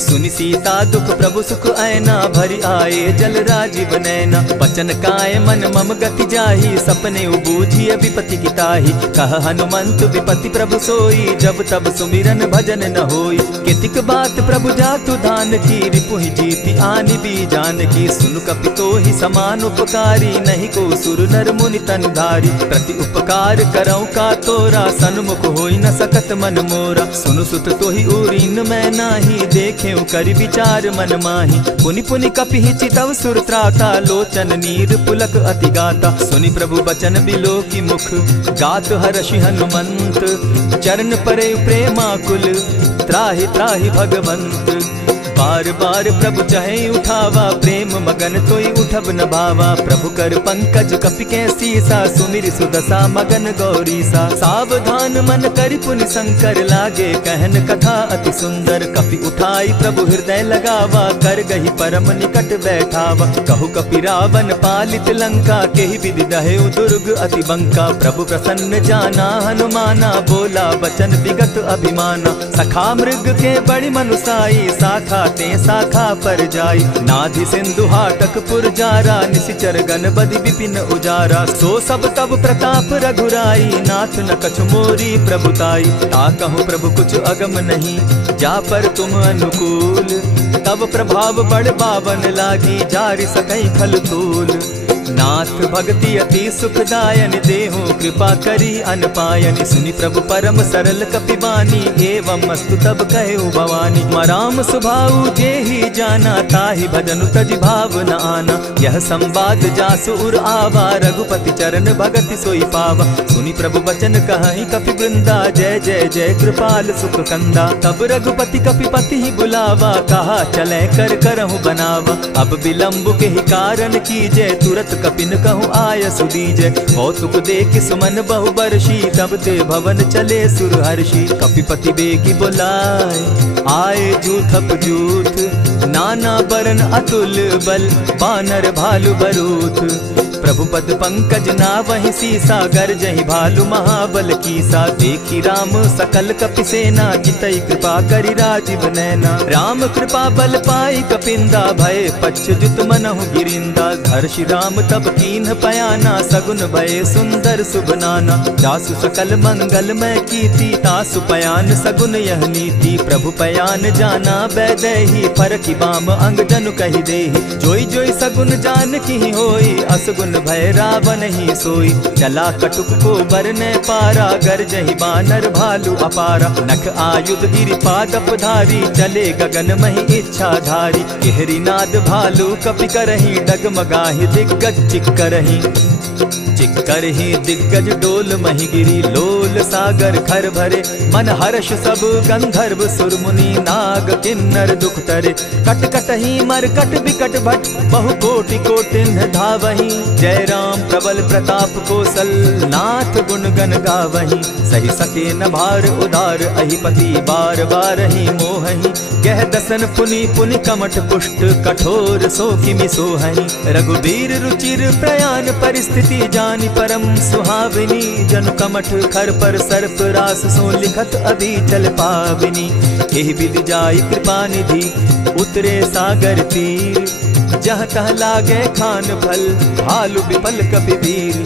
सुनि सीता दुख प्रभु सुख ऐना, भरि आए जल राजीव नैना। बचन काय मन मम गति जाहि, सपने बूझिय विपति की ताहि। कह हनुमंत विपति प्रभु सोई, जब तब सुमिरन भजन न होई। कितिक बात प्रभु जातु धान की, रिपुहि जीति आनि भी जान की। सुन कपि तोहि समान उपकारी, नहीं को सुर नर मुनि तन धारी। प्रति उपकार करऊं का तोरा, सन्मुख होई न सकत मन मोरा। सुनु सुत तोहि उरीन मैं नाही, देखे करि विचार मन माही। पुनि पुनि कपिहि चितव सुर त्राता, लोचन नीर पुलक अति गाता। सुनि प्रभु बचन बिलो की मुख, गात हर्षि हनुमंत। चरण परे प्रेमाकुल, त्राहि त्राहि भगवंत। बार बार प्रभु चहे उठावा, प्रेम मगन तोई उठब न भावा। प्रभु कर पंकज कपि के सीसा, सुमिर सुदशा मगन गौरीसा। सावधान मन करि पुनि शंकर, लागे कहन कथा अति सुंदर। कपि उठाई प्रभु हृदय लगावा, कर गही परम निकट बैठावा। कहु कपि रावण पालित लंका, केहि विधि दहेउ दुर्ग अति बंका। प्रभु प्रसन्न जाना हनुमाना, बोला बचन विगत अभिमाना। सखा मृग के बड़ी मनुसाई, साखा ते शाखा पर जाई। नाधि सिंधु हाटक पुर जारा, निशिचर गण बदि विपिन उजारा। सो सब तब प्रताप रघुराई, नाथ न कछु मोरी प्रभुताई। ता कहूँ प्रभु कुछ अगम नहीं, जा पर तुम अनुकूल। तब प्रभाव बड़ पावन लागी, जारि सकई खल तूल। नाथ भक्ति अति सुखदायन, देहु कृपा करी अनपायनि। सुनि प्रभु परम सरल कपिबानी, एवं मस्तु तब कहु भवानी। मराम सुभाऊ जेहि जाना, ताहि भजनु तज भाव न आना। यह संवाद जासु उर आवा, रघुपति चरण भगति सोई पावा। सुनि प्रभु बचन कहि कपि वृंदा, जय जय जय कृपाल सुख कंदा। तब रघुपति कपिपति ही बुलावा, कहा चले कर करहु बनावा। अब विलंब के ही कारण कीजय, तुरत कपिन कहूँ आय सुदीजय। कौतुक देख सुमन बहु बरसी, तब ते भवन चले सुरहर्षि। कपिपति बेगी बुलाए, आए जूथप जूथ। नाना बरन अतुल बल, बानर भालु बरूथ। प्रभु पद पंकज नावहि सीसा, गर्जहि भालु महाबल कीसा। देखी राम सकल कपि सेना, जितई कृपा करि राजीव नैना। राम कृपा बल पाई कपिंदा, भय पच्युत मनहु गिरिंदा। हर्षि राम तब कीन्ह पयाना, सगुन भय सुंदर शुभ नाना। जासु सकल मंगल मैं कीर्ति, तासु पयान सगुन यह नीति। प्रभु पयान जाना बैदेही, फरकि बाम अंग जनु कहि देहि। जोई जोई सगुन जान की होई, असगुन भय रावण ही सोई। चला कटुक को बरने पारा, गरजहि बानर भालु अपारा। नख आयुध गिरि पादप धारी, चले गगन महि इच्छा धारी। केहरी नाद भालु कपि करहि, डगमगाहि दिग्गज चिक्करहि। चिक्करहि दिग्गज डोल महि गिरी, लोल सागर खर भरे। मन हर्ष सब गंधर्व सुर मुनि, नाग किन्नर दुख तरे। कट कटहि मरकट बिकट भट, बहु कोटि कोटिन्ह धावहि। जय राम प्रबल प्रताप कौशल, नाथ गुण गण गावहि। सही सके न भार उदार, अहिपति बार बार ही मोहहि। गह दसन पुनि पुनि कमठ पुष्ट, कठोर सो किमि सोहहि। रघुबीर रुचिर प्रयाण परिस्थिति, जानि परम सुहाविनी। जनु कमठ खर पर सर्प रास, सो लिखत अभी चल पाविनी। एहि विधि जाई कृपा निधि, उतरे सागर तीर। जहाँ तह लागे खान फल, भालु विफल कपि वीर।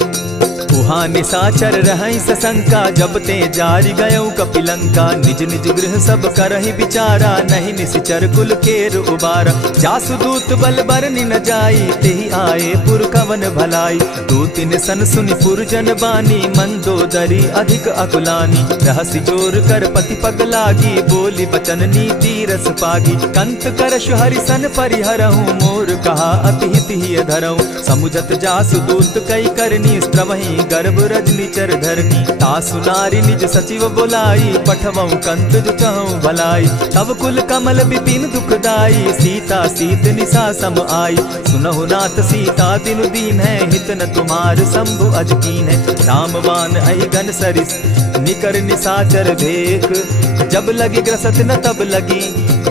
उहाँ निशाचर रहई सशंका, जब ते जारी गयऊ कपिलंका। निज निज गृह सब करहि विचारा, नहीं निशिचर कुल केर उबारा। जासु दूत बल बरनि न जाई, तेहि आए पुर कवन भलाई। दू तिन सन सुनि पुरजन बानी, मंदोदरी अधिक अकुलानी। रहसि जोर कर पति पग लागी, बोली बचन नीति रस पागी। कंत करश हरिसन परिहरहूँ, मोर कहा अति हित ही धरऊँ। समुझत जासु दूत कई करनी, स्त्रवहीं गर्भ रजनी चर धरनी। तासु नारी निज सचिव बोलाई, पठवऊँ कंत जो चहूँ भलाई। तब कुल कमल विपिन दुखदाई, सीता सीत निशा सम आई। सुनहु नाथ सीता दिनु दीन है, हित न तुम्हार शंभु अजकीन है। रामवान अहि घन सरिस निकर निशाचर भेक, जब लगी ग्रसत न तब लगी,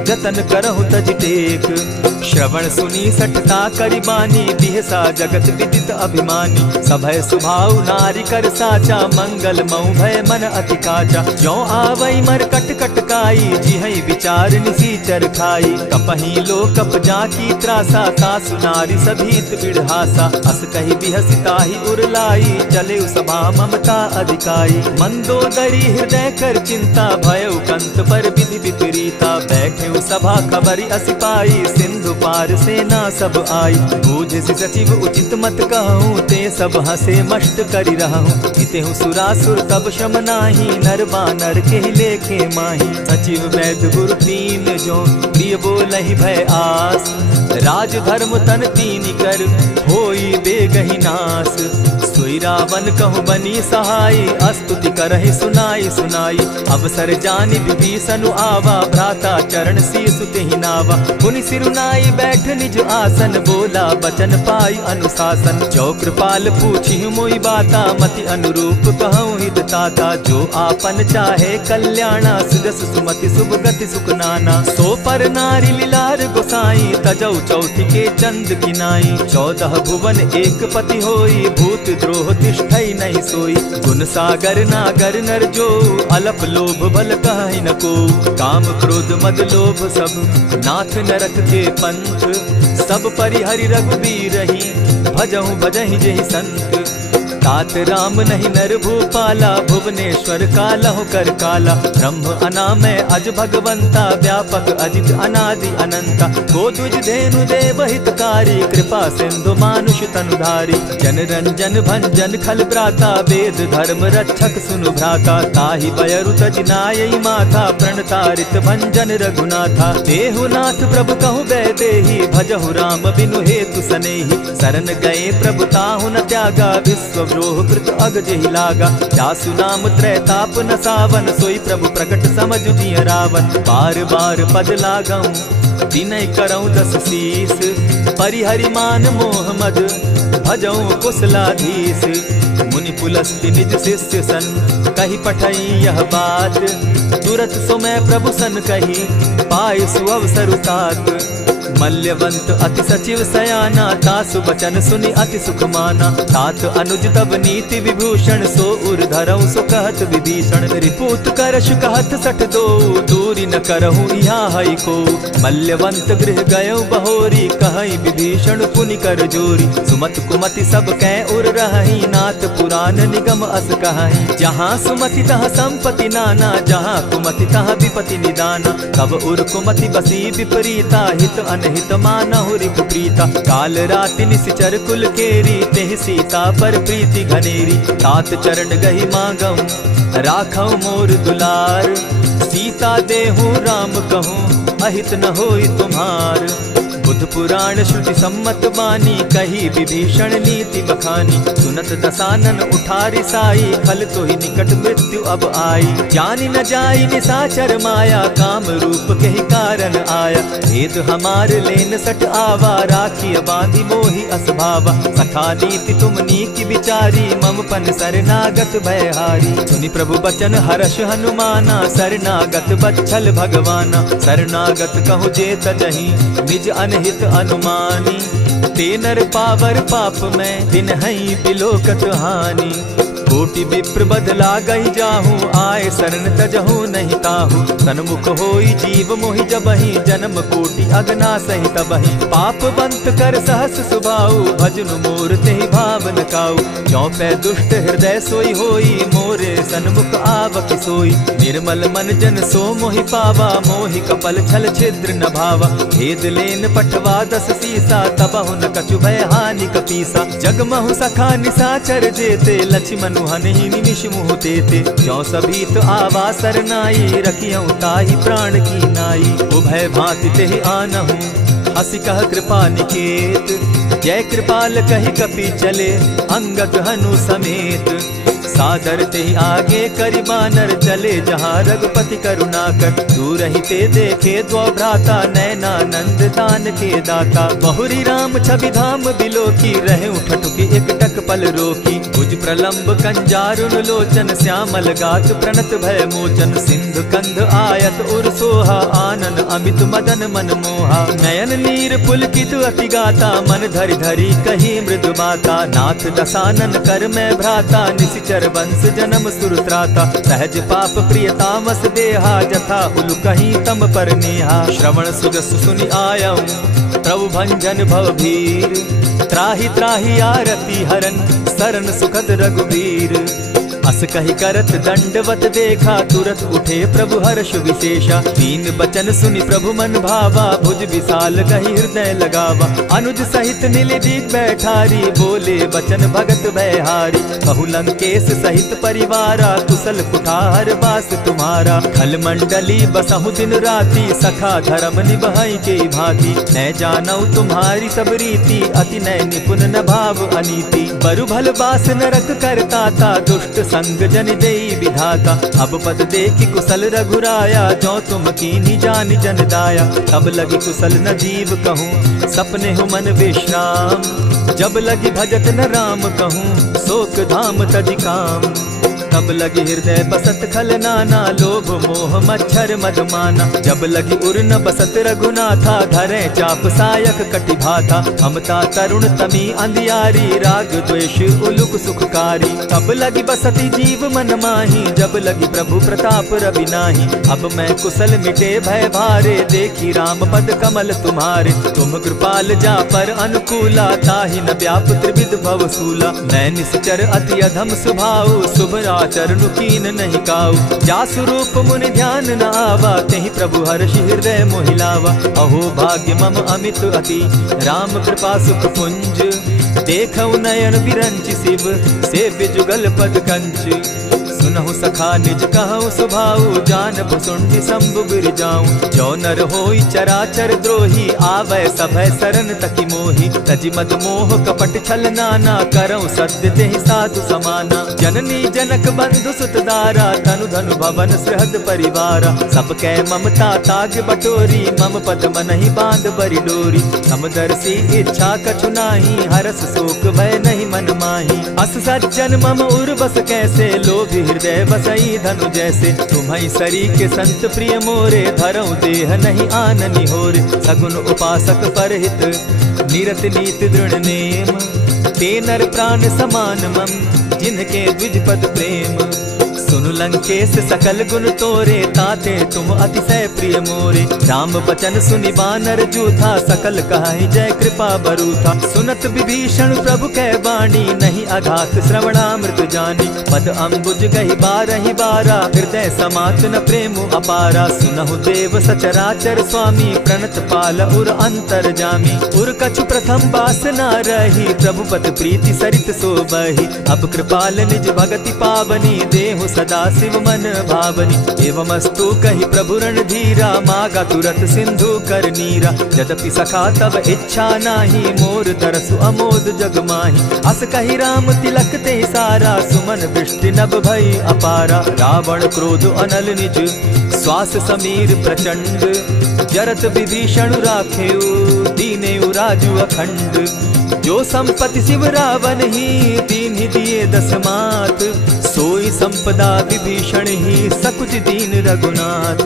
जतन करहु तज टेक। श्रवण सुनी सठता करि बानी, बिहसा जगत विदित अभिमानी। सभय सुभाव नारी कर साचा, मंगल मऊ भय मन अति काचा। ज्यों आवई मर कट कट काई, जिहई विचार निसीचर खाई। कपही लो कप जाकी त्रासा, तासु नारी सभीत बिढ़ासा। अस कही बिहसिता ही उरलाई, चले सभा ममता अधिकाई। मंदोदरी हृदय कर चिंता, भयउ कंत पर विधि विपरीता। बैठे सभा खबरी अस पाई, सिंधु पार सेना सब आई। बूझ सचिव उचित मत कहूँ, ते सब हंसे मष्ट करि रहूँ। इतेहु सुरासुर तब शम नाही, नर बानर के लेखे माही। सचिव वैद्य गुरु तीन जो, प्रिय बोलहि भय आस। राज धर्म तन तीन कर, होई बेगहि नास। सोई रावण कहु बनी सहाय, स्तुति करहि सुनाई सुनाई। अवसर जानि विभीषण आवा, भ्राता चरण शीसु तेहि नावा। पुनि सिरुनाई बैठ निज आसन, बोला बचन पाई अनुशासन। जो कृपाल पूछि मोई बाता, मति अनुरूप कहूँ हित ताता। जो आपन चाहे कल्याणा, सुजस सुमति शुभ गति सुख नाना। सो पर नारी लीलार गोसाई, तजौ चौथि के चंद किनाई। 14 भुवन एक पति होई, भूत द्रोह तिष्ठई नहीं सोई। गुण सागर नागर नर जो, अलप लोभ बल कहि न को। काम क्रोध मद लोभ सब, नाथ नरक के पंथ। सब परिहरि रघुबीर रही, भजहु भजहि जेहि संत। तात राम नहीं नर भूपाला, भुवनेश्वर कालहु कर काला। ब्रह्म अनामय अज भगवंता, व्यापक अजित अनादि अनंता। गोदुज धेनु देव हितकारी, कृपा सिंधु मानुष तनुधारी। जन रंजन भंजन खल भ्राता, वेद धर्म रक्षक सुनु भ्राता। ताहि बयरु तज नायई माथा, प्रणतारित भंजन रघुनाथा। देहुनाथ प्रभु कहु गए देहि, भजहु राम बिनु हेतु सनेहि। शरण गए प्रभु ताहु न त्यागा, विश्व द्रोह कृत अग जेहि लागा। जासु नाम त्रैताप न सावन, सोई प्रभु प्रकट समझ जिय रावण। बार बार पद लागऊं, विनय करऊं 10 शीस। परिहरि मान मोह मद, भजऊं कुशलाधीश। मुनि पुलस्ति निज शिष्य सन, कही पठई यह बात। तुरत सो मैं प्रभु सन कही, पाए सुअवसर तात। मल्यवंत अति सचिव सयाना, तासु बचन सुनि अति सुख माना। तात अनुज तब नीति विभूषण, सो उर धरऊं सो कहत विभीषण। रिपुत करश कहत सठ दो, दूरी न करहूँ यहाँ हई को। मल्यवंत गृह गयऊ बहोरी, कहई विभीषण पुनि कर जोरी। सुमत कुमति सब कै उर रहई, नाथ पुराण निगम अस कहई। जहाँ सुमति तहाँ संपत्ति नाना, जहाँ कुमति तहाँ विपति निदाना। तब उर कुमति बसी विपरीता, हित अनहित मानहु रिपु प्रीता। काल राति निशिचर कुल केरी, तेहि सीता पर प्रीति घनेरी। तात चरण गहि मांगऊं, राखऊं मोर दुलार। सीता देहूं राम कहूं, अहित न होई तुम्हार। बुद्ध पुराण श्रुति सम्मत बानी, कही विभीषण नीति बखानी। सुनत दसानन उठारी साई, खल तो ही निकट मृत्यु अब आई। जानी न जाई निशाचर माया, काम रूप के ही कारण आया। भेद हमार लेन सट आवा, राखी बांधी मोहि असभावा। सखा नीति तुम नीति विचारी, मम पन शरणागत भयहारी। सुनि प्रभु बचन हर्ष हनुमाना, शरणागत बच्छल भगवाना। शरणागत कहु जे तजहि, निज अनहित अनुमानी। ते नर पावर पाप में, दिन हई बिलोकत हानि। कोटि विप्र बदला गई जाहूँ, आए शरण तजहूँ नहीं ताहू। सन्मुख होई जीव मोहि जबहि, जन्म कोटि अगना सही तबहि। पाप बंत कर सहस सुभाऊ, भजनु मोर तेहि भावन काऊ। ज्यों पै दुष्ट हृदय सोई होई, मोरे सन्मुख आवक सोई। निर्मल मन जन सो मोहि पावा, मोहि कपल छल छिद्र न भावा। भेद लेन पठवा 10 सीसा, तबहु न कछु भय हानि कपीसा। जगमहु सखा निसाचर जेते, लक्ष्मनु हनहि निमिष मुँह तेते। ज्यों सभीत आवा सरनाई, रखियऊँ ताहि प्राण की नाई। उभय भांति तेहि आनहूँ, हसी कह कृपा निकेत। जय कृपाल कहि कपि चले, अंगद हनु समेत। सादर ते आगे करि बानर चले, जहाँ रघुपति करुणाकर। दूर ही ते देखे द्वौ भ्राता, नैनानंद दान के दाता। बहुरी राम छवि धाम बिलोकी, रहे ठठुकी एक टक पल रोकी। भुज प्रलंब कंजारुन लोचन, श्यामल गात प्रणत भय मोचन। सिंधु कंध आयत उर सोहा, आनन अमित मदन मन मोहा। नयन नीर पुलकित अति गाता, मन धरि धरि कही मृदु बाता। नाथ दसानन कर मैं भ्राता, निशिचर वंश जन्म सुरत्राता। सहज पाप प्रिय तामस देहा, जथा उलु कहीं तम पर नेहा। श्रवण सुजस सुनि आयऊँ, प्रभु भंजन भव भीर। त्राहि त्राहि आरती हरन, सरन सुखद रघुबीर। अस कहि करत दंडवत देखा, तुरत उठे प्रभु हर्ष विशेषा। दीन बचन सुनि प्रभु मन भावा, भुज विशाल कहि हृदय लगावा। अनुज सहित नीलदीप बैठारी, बोले बचन भगत भयहारी। कहु लंकेश सहित परिवारा, कुशल कुठार बास तुम्हारा। खल मंडली बसहु दिन राति, सखा धर्म निभाई के भांति। न जानौ तुम्हारी सब रीति, अति नय निपुण न भाव अनीति। बरु भल बास नरक करताता, दुष्ट संग जन देई विधाता। अब पद देखि कुशल रघुराया, जो तुम कीनी जान जन दाया। तब लगी कुशल न जीव कहूँ, सपने हो मन विश्राम। जब लगी भजत न राम कहूँ, शोक धाम तज काम। तब लगी हृदय बसत खल नाना, लोभ मोह मच्छर मदमाना। जब लगी उर न बसत रघुनाथा, धरे चाप सायक कटि भाता। ममता तरुण तमी अंधियारी, राग द्वेष उलुक सुखकारी। तब लगी बसती जीव मन माही, जब लगी प्रभु प्रताप रवि नाही। अब मैं कुशल मिटे भय भारे, देखी राम पद कमल तुम्हारे। तुम कृपाल जा पर अनुकूला, ताहि न व्याप त्रिविध भव सूला। मैं निश्चर अति अधम स्वभाव, शुभ चरणु कीन नहीं काऊ। जासु रूप मुनि ध्यान न आवा, तेहि प्रभु हर्षि हृदय मोहिलावा। अहो भाग्य मम अमित अति, राम कृपा सुख पुंज। देखऊ नयन विरंच शिव, सेव्य जुगल पद कंच। सुनहु सखा निज कहूँ सुभाऊ, जान भुसुंडि शंभु गिर जाऊं। जो नर होई चराचर द्रोही, आवे सभय शरण तकी मोही। तजि मद मोह कपट छल नाना, करऊँ सत्य तेहि साधु समाना। जननी जनक बंधु सुत दारा, तनु धनु भवन सृहद परिवारा। सब कै ममता ताग बटोरी, मम पद मनहि बांध बरि डोरी। समदर्शी इच्छा कछु नाही, हरस शोक भय नहीं मन माही। अस सज्जन मम उर बस कैसे, लोभी हृदय बसई धनु जैसे। तुम्हि सरी के संत प्रिय मोरे, धरऊ देह नहीं आननि होरे। सगुन उपासक परहित, निरत नीत दृढ़ नेम। ते नर प्राण समान मम, जिनके द्विज पद प्रेम। सुनु लंकेश सकल गुण तोरे, ताते तुम अतिशय प्रिय मोरे। राम बचन सुनि बानर जूथा, सकल कहाहि जय कृपा बरूथा। सुनत विभीषण प्रभु कै बाणी, नहीं अघात श्रवणामृत जानी। पद अम्बुज गहि बारहि बारा, हृदय समात न प्रेम अपारा। सुनहु देव सचराचर स्वामी, प्रणत पाल उर अंतर जामी। उर कछु प्रथम बास न रही, प्रभु पद प्रीति सरित सोबहि। अब कृपाल निज भगति पावनी, देहु सदा शिव मन भावनी। एवमस्तु कहि प्रभु रणधीरा, मागा तुरत सिंधु कर नीरा। यद्यपि सखा तब इच्छा नाही, मोर तरसु अमोद जग माही। अस कहि राम तिलक ते सारा, सुमन दृष्टि नभ भई अपारा। रावण क्रोध अनल निज, श्वास समीर प्रचंड। जरत विभीषण राखेउ, दीनेउ राजु अखंड। जो संपत्ति शिव रावण ही, दीन्हि दिए 10 मात। सोई संपदा विभीषण ही, सकुच दीन रघुनाथ।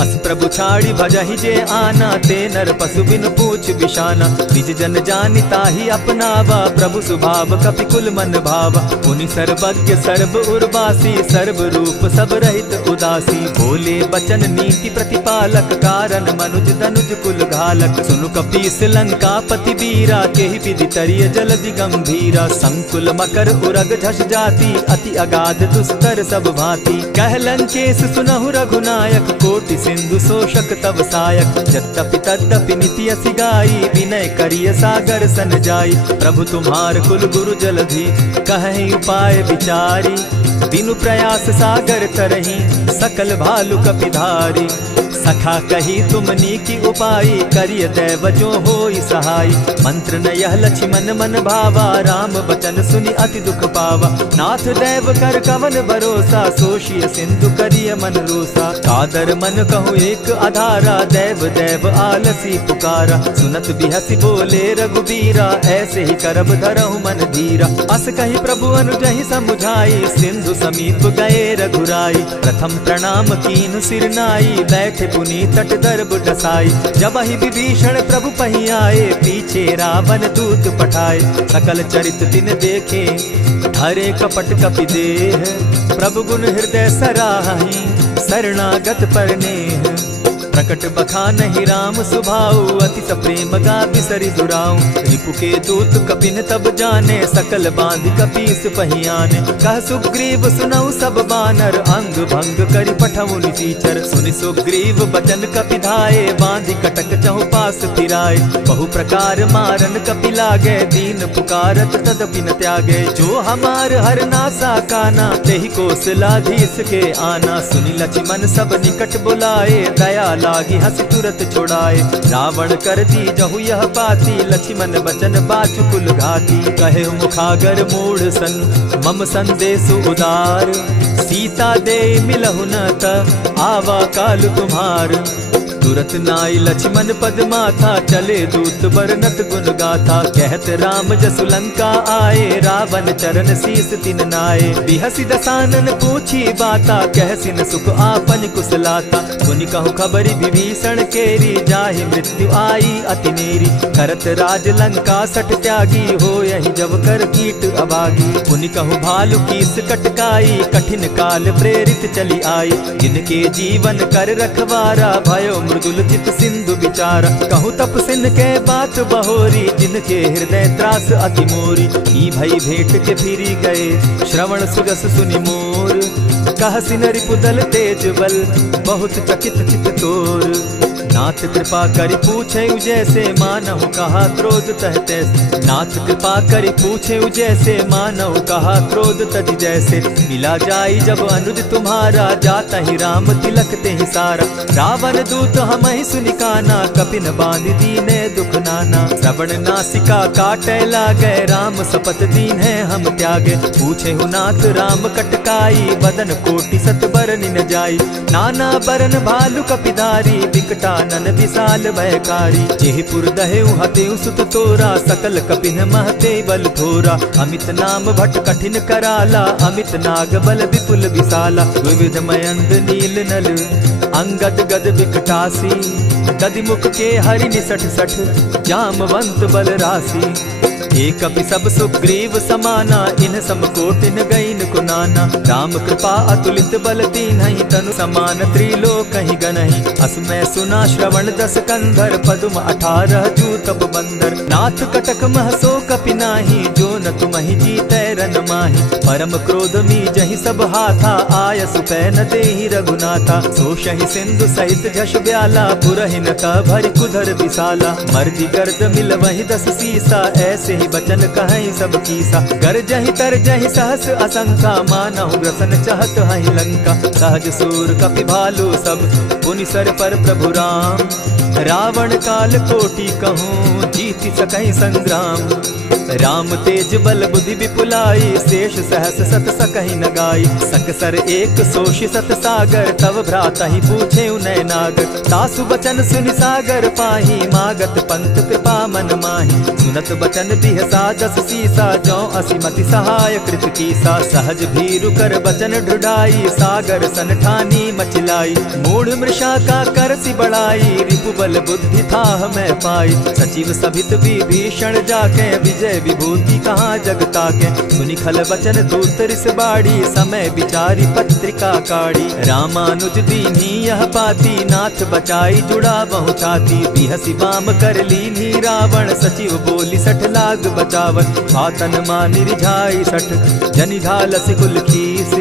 अस प्रभु छाड़ी भजहि जे आना, ते नर पशु बिन पूछ बिशाना। निज जन जानि ताहि अपनावा, प्रभु स्वभाव कपि कुल मन भावा। मुनि सर्वज्ञ सर्व उर्वासी, सर्व रूप सब रहित उदासी। बोले बचन नीति प्रतिपालक, कारण मनुज धनुज कुल घालक। सुनु कपीस लंकापति बीरा, केहि विधि तरिय जलधि गंभीरा। संकुल मकर उरग झष जाति, अति अगाध दुस्तर सब भांति। कह लंकेश सुनहु रघुनायक, कोटि सिंधु शोषक तब सायक। यद्यपि तद्यपि निति असि गाई, विनय करिय सागर सन जाई। प्रभु तुम्हार कुल गुरु जलधि, कहि उपाय विचारी। बिनु प्रयास सागर तरहि, सकल भालु कपिधारी। सखा कही तुमनी की उपाय, करिय दैव जो होई सहाय। मंत्र न यह लक्ष्मण मन भावा, राम बचन सुनि अति दुख पावा। नाथ दैव कर कवन भरोसा, सोषिय सिंधु करिय मन रोसा। कादर मन कहूँ एक आधारा, दैव दैव आलसी पुकारा। सुनत बिहसी बोले रघुबीरा, ऐसे ही करब धरहु मन धीरा। अस कही प्रभु अनुजहि समुझाई, सिंधु समीप गए रघुराई। प्रथम प्रणाम कीन सिर नाई, बैठे पुनि तट दर्ब डसाई। जब ही विभीषण प्रभु पही आए, पीछे रावण दूत पठाए। सकल चरित दिन देखे, धरे कपट कपि देह। प्रभु गुण हृदय सराहि, शरणागत पर नेह। प्रकट बखानहि राम सुभाऊ, अति सप्रेम गा बिसरि दुराऊ। रिपु के दूत कपिन तब जाने, सकल बांधि कपीस पहियाने। कह सुग्रीव सुनऊ सब बानर, अंग भंग करि पठऊ निसीचर। सुनि सुग्रीव बचन कपि धाये, बांधि कटक चहु पास फिराए। बहु प्रकार मारन कपि लागे, दीन पुकारत तदपि न त्यागे। जो हमार हर नासा काना, तेहि कौशलाधीश के आना। सुनि लक्ष्मण सब निकट बुलाए, दया लागी हंस तुरत छुड़ाए। रावण कर दी जहु यह पाती, लक्ष्मण बचन बाचु कुल घाती। कहे मुखागर मूढ़ सन, मम संदेश उदार। सीता दे मिलहु न त, आवा काल तुम्हार। तुरत नाई लक्ष्मण पद माथा, चले दूत बरनत गुण गाथा। कहत राम जसु लंका आए, रावण चरण शीस तिन नाये। बिहसि दसानन पूछी बाता, कहसि न सुख आपन कुशलाता। सुनि कहु खबरि विभीषण केरी, जाहि मृत्यु आई अति नेरी। करत राज लंका सट त्यागी, हो यही जब कर कीट अभागी। पुनि कहु भालु कीस कटकाई, कठिन काल प्रेरित चली आई। जिनके जीवन कर रखवारा, भयो मृदुल चित सिंधु विचार। कहूँ तपसिन के बात बहोरी, जिनके हृदय त्रास अति मोरी। ई भई भेंट के फिरी गए, श्रवण सुजस सुनि मोर। कहसि न रिपुदल तेज बल, बहुत चकित चित तोर। नाथ कृपा करि पूछे जैसे, मानहु कहा क्रोध तह तैसे। नाथ कृपा करि पूछे जैसे, मानहु कहा क्रोध तज जैसे। मिला जाई जब अनुज तुम्हारा, जाता ही राम तिलक ते ही सारा। रावण दूत हम ही सुनिकाना, कपिन बांध दीने दुख नाना। श्रवण नासिका काटे लागे, राम सपत दीन है हम त्यागे। पूछे हु नाथ राम कटकाई, बदन कोटि सत बरन न जाई। नाना बरन भालु कपिधारी, विकटा नन विशाल भयकारी। जेहिपुर दहेउ हतेउ सुत तोरा, सकल कपिन महते बल थोरा। अमित नाम भट कठिन कराला, अमित नाग बल विपुल विशाला। विविध मयंद नील नल, अंगद गद विकटासी। गद मुख के हरि निसठ सठ, जामवंत बल राशि। एक कपि सब सुग्रीव समाना, इन समकोटिन गईन कुनाना। राम कृपा अतुलित बल दीन्हि, तनु समान त्रिलोक ही गनहि। असमय सुना श्रवण दस कंधर, पदुम 18 जूतब बंदर। नाथ कटक महसो कपि नाही, जो न तुमहि जीतै रन माहि। परम क्रोध मी जहि सब हाथा, आय सुपैन देहि रघुनाथा। सोषहि सिंधु सहित झष ब्याला, पुरहि न भरि कुधर विशाला। मर्दि गर्द मिल वहि 10 सीसा, ऐसे बचन कहीं सब कीसा। कर जहि तर जहि सहस असंखा, मानहु ग्रसन चाहत हहि लंका। सहज सूर कपि भालु सब, पुनि सर पर प्रभु राम। रावण काल कोटि कहूँ, जीत जीति सकहि संग्राम। राम तेज बल बुद्धि विपुलाई, शेष सहस सत सकहि न गाई। सकसर एक सोषि सत सागर, तव भ्रातहि पूछे उनय नागर। तासु बचन सुनि सागर पाही, मागत पंत कृपा मन माही। सुनत बचन बिहसा जस सीसा, जौ असिमति सहाय कृत कीसा। सहज भीरु कर बचन ढुढ़ाई, सागर सन ठानी मचिलाई। मूढ़ मृषा का करसि बढ़ाई, रिपु बल बुद्धि थाह मैं पाई। सचिव सभित विभीषण जाके, विजय विभूति कहाँ जगता के। सुनि खल बचन दूत रिस बाड़ी, समय विचारी पत्रिका काढ़ी। रामानुज दीन्ही यह पाती, नाथ बचाई जुड़ा बहु छाती। बिहसी बाम कर लीन्ही रावण, सचिव बोली सठ लाग बचावन। आतन मानि रिझाई सठ, जनि ढालस कुल खीस।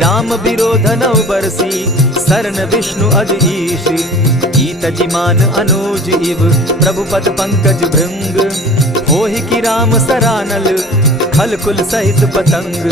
राम विरोध नौ बरसी, शरण विष्णु अज ईश। गीत जिमान अनुज इव, प्रभु पद पंकज भृंग। होहि की राम सरानल, खल कुल सहित पतंग।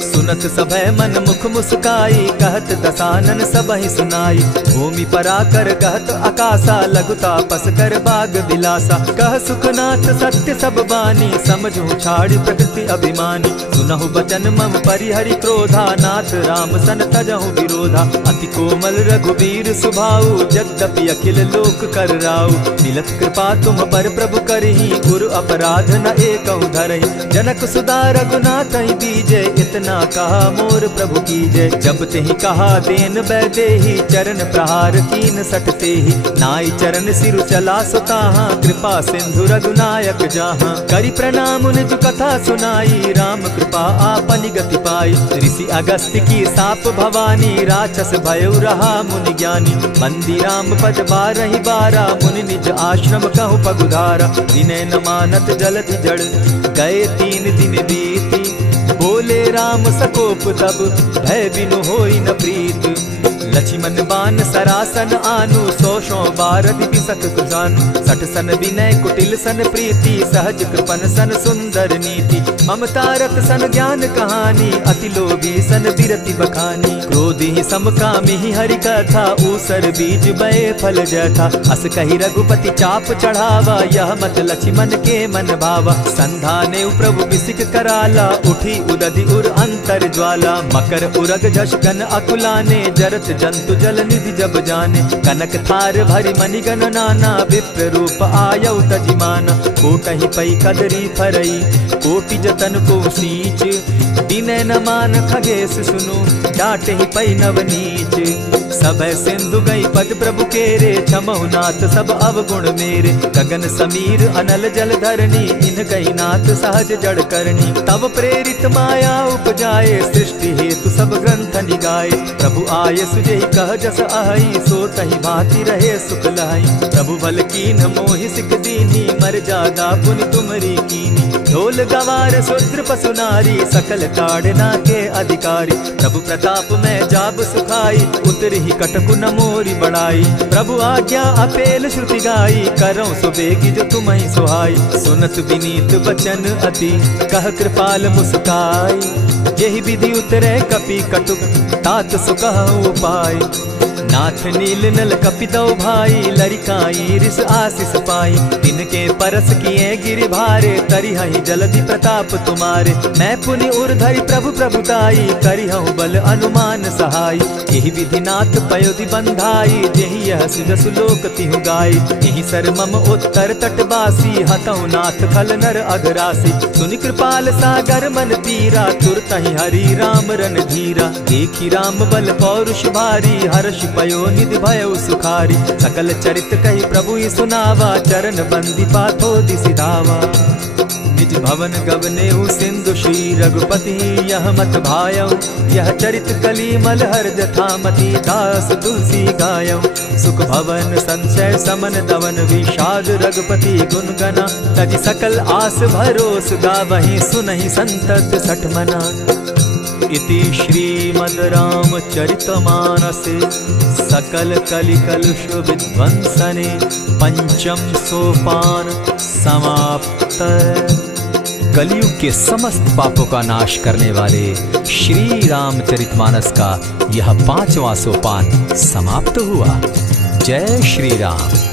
सुनत सभय मन मुख मुस्काई, कहत दसानन सबहि सुनाई। भूमि पराकर कहत आकाशा, लघु तापस कर बाग बिलासा। कह सुखनाथ सत्य सब बानी, समझू छाड़ प्रकृति अभिमानी। सुनहु बचन मम परिहरि क्रोधा, नाथ राम सन तजहु विरोधा। अति कोमल रघुबीर सुभाऊ, यद्यपि अखिल लोक कर राऊ। मिलत कृपा तुम पर प्रभु करही, गुरु अपराध न एकहु धरहि। जनक सुदा रघुनाथ दीजे, इतना कहा मोर प्रभु की जय। जब तेहि कहा देन बैदेही, चरण प्रहार कीन सटते ही। नाई चरण सिरु चला सुताहा, कृपा सिंधु रघुनायक जाहा। करि प्रणाम निज कथा सुनाई, राम कृपा आपनि गति पाई। ऋषि अगस्त्य की साप भवानी, राक्षस भयउ रहा मुनि ज्ञानी। बंदी राम पद बारहि बारा, मुनि निज आश्रम कहु पगुधारा। विनय न मानत जलधि जड़, गए 3 दिन बीती। बोले राम सकोप तब, भय बिनु होई न प्रीत। लक्ष्मण बान सरासन आनु, 100 बार दिपिसक कुजानु। 60 सन विनय कुटिल सन प्रीति, सहज कृपन सन सुंदर नीति। ममता रत सन ज्ञान कहानी, अति लोभी सन बिरति बखानी। क्रोधी समकामी हरि कथा, ऊसर बीज बय फल जथा। अस कहि रघुपति चाप चढ़ावा, यह मत लक्ष्मण के मन भावा। संधाने प्रभु बिसिक कराला, उठी उदधि उर अंतर ज्वाला। मकर उरग झष गन अकुलाने, जरत जंतु जल निधि जब जाने। कनक थार भरि मणिगण नाना, विप्र रूप आयउ तजिमाना। कोटहि पै कदरी फरई, कोटि जतन को सींच। विनय न मान खगेश सुनु, डांटहि पै नवनीच। सभय सिंधु गई पद प्रभु केरे, क्षमहु नाथ सब अवगुण मेरे। गगन समीर अनल जल धरनी, इन कही नाथ सहज जड़ करनी। तब प्रेरित माया उपजाए, सृष्टि हेतु सब ग्रंथ निगाए। प्रभु आय सुजेहि कह जस अहई, सो तहि भांति रहे सुख लहई। प्रभु बल कीन मोहि सिख दीनी, मर जादा पुनि तुमरी कीनी। ढोल गवार शूद्र पशु नारी, सकल ताड़ना के अधिकारी। प्रभु प्रताप में जाब सुखाई, उतरहि कटकु न मोरी बड़ाई। प्रभु आज्ञा अपेल श्रुति गाई, करऊं सुबेगी जो तुम्हि सुहाई। सुनत विनीत बचन अति, कह कृपाल मुस्काई। जेहि विधि उतरे कपि कटुक, तात सुकहु उपाय। नाथ नील नल कपितौ भाई, लरिकाई रिस आशीष पाई। तिनके परस किए गिरि भारे, तरिहहि जलधि प्रताप तुम्हारे। मैं पुनि उर्धरि प्रभु प्रभुताई, करिहु बल अनुमान सहाय। यही विधि नाथ पयोधि बंधाई, जेहि यह सुजसु लोक तिहु गाई। यही सर मम उत्तर तटवासी, हतौ नाथ खल नर अघरासी। सुनि कृपाल सागर मन तीरा, तुरतहि हरि राम रन धीरा। देखी राम बल पौरुष भारी, हर्ष पयो निधि भयउ सुखारी। सकल चरित कही प्रभु सुनावा, चरण बंदी पाथो दिसि धावा। निज भवन गवनेउ सिंधु श्री रघुपति, यह मत भायउ। यह चरित कली मलहर जथामति, दास तुलसी गायउ। सुख भवन संशय समन दवन, विषाद रघुपति गुण गना। तजि सकल आस भरोस, गावहि सुनहि संतत सठ मना। इति श्रीमद् रामचरितमानसे, सकल कलिकलुष विध्वंसने, पंचम सोपान समाप्त। कलयुग के समस्त पापों का नाश करने वाले श्री रामचरितमानस का यह 5वां सोपान समाप्त हुआ। जय श्री राम।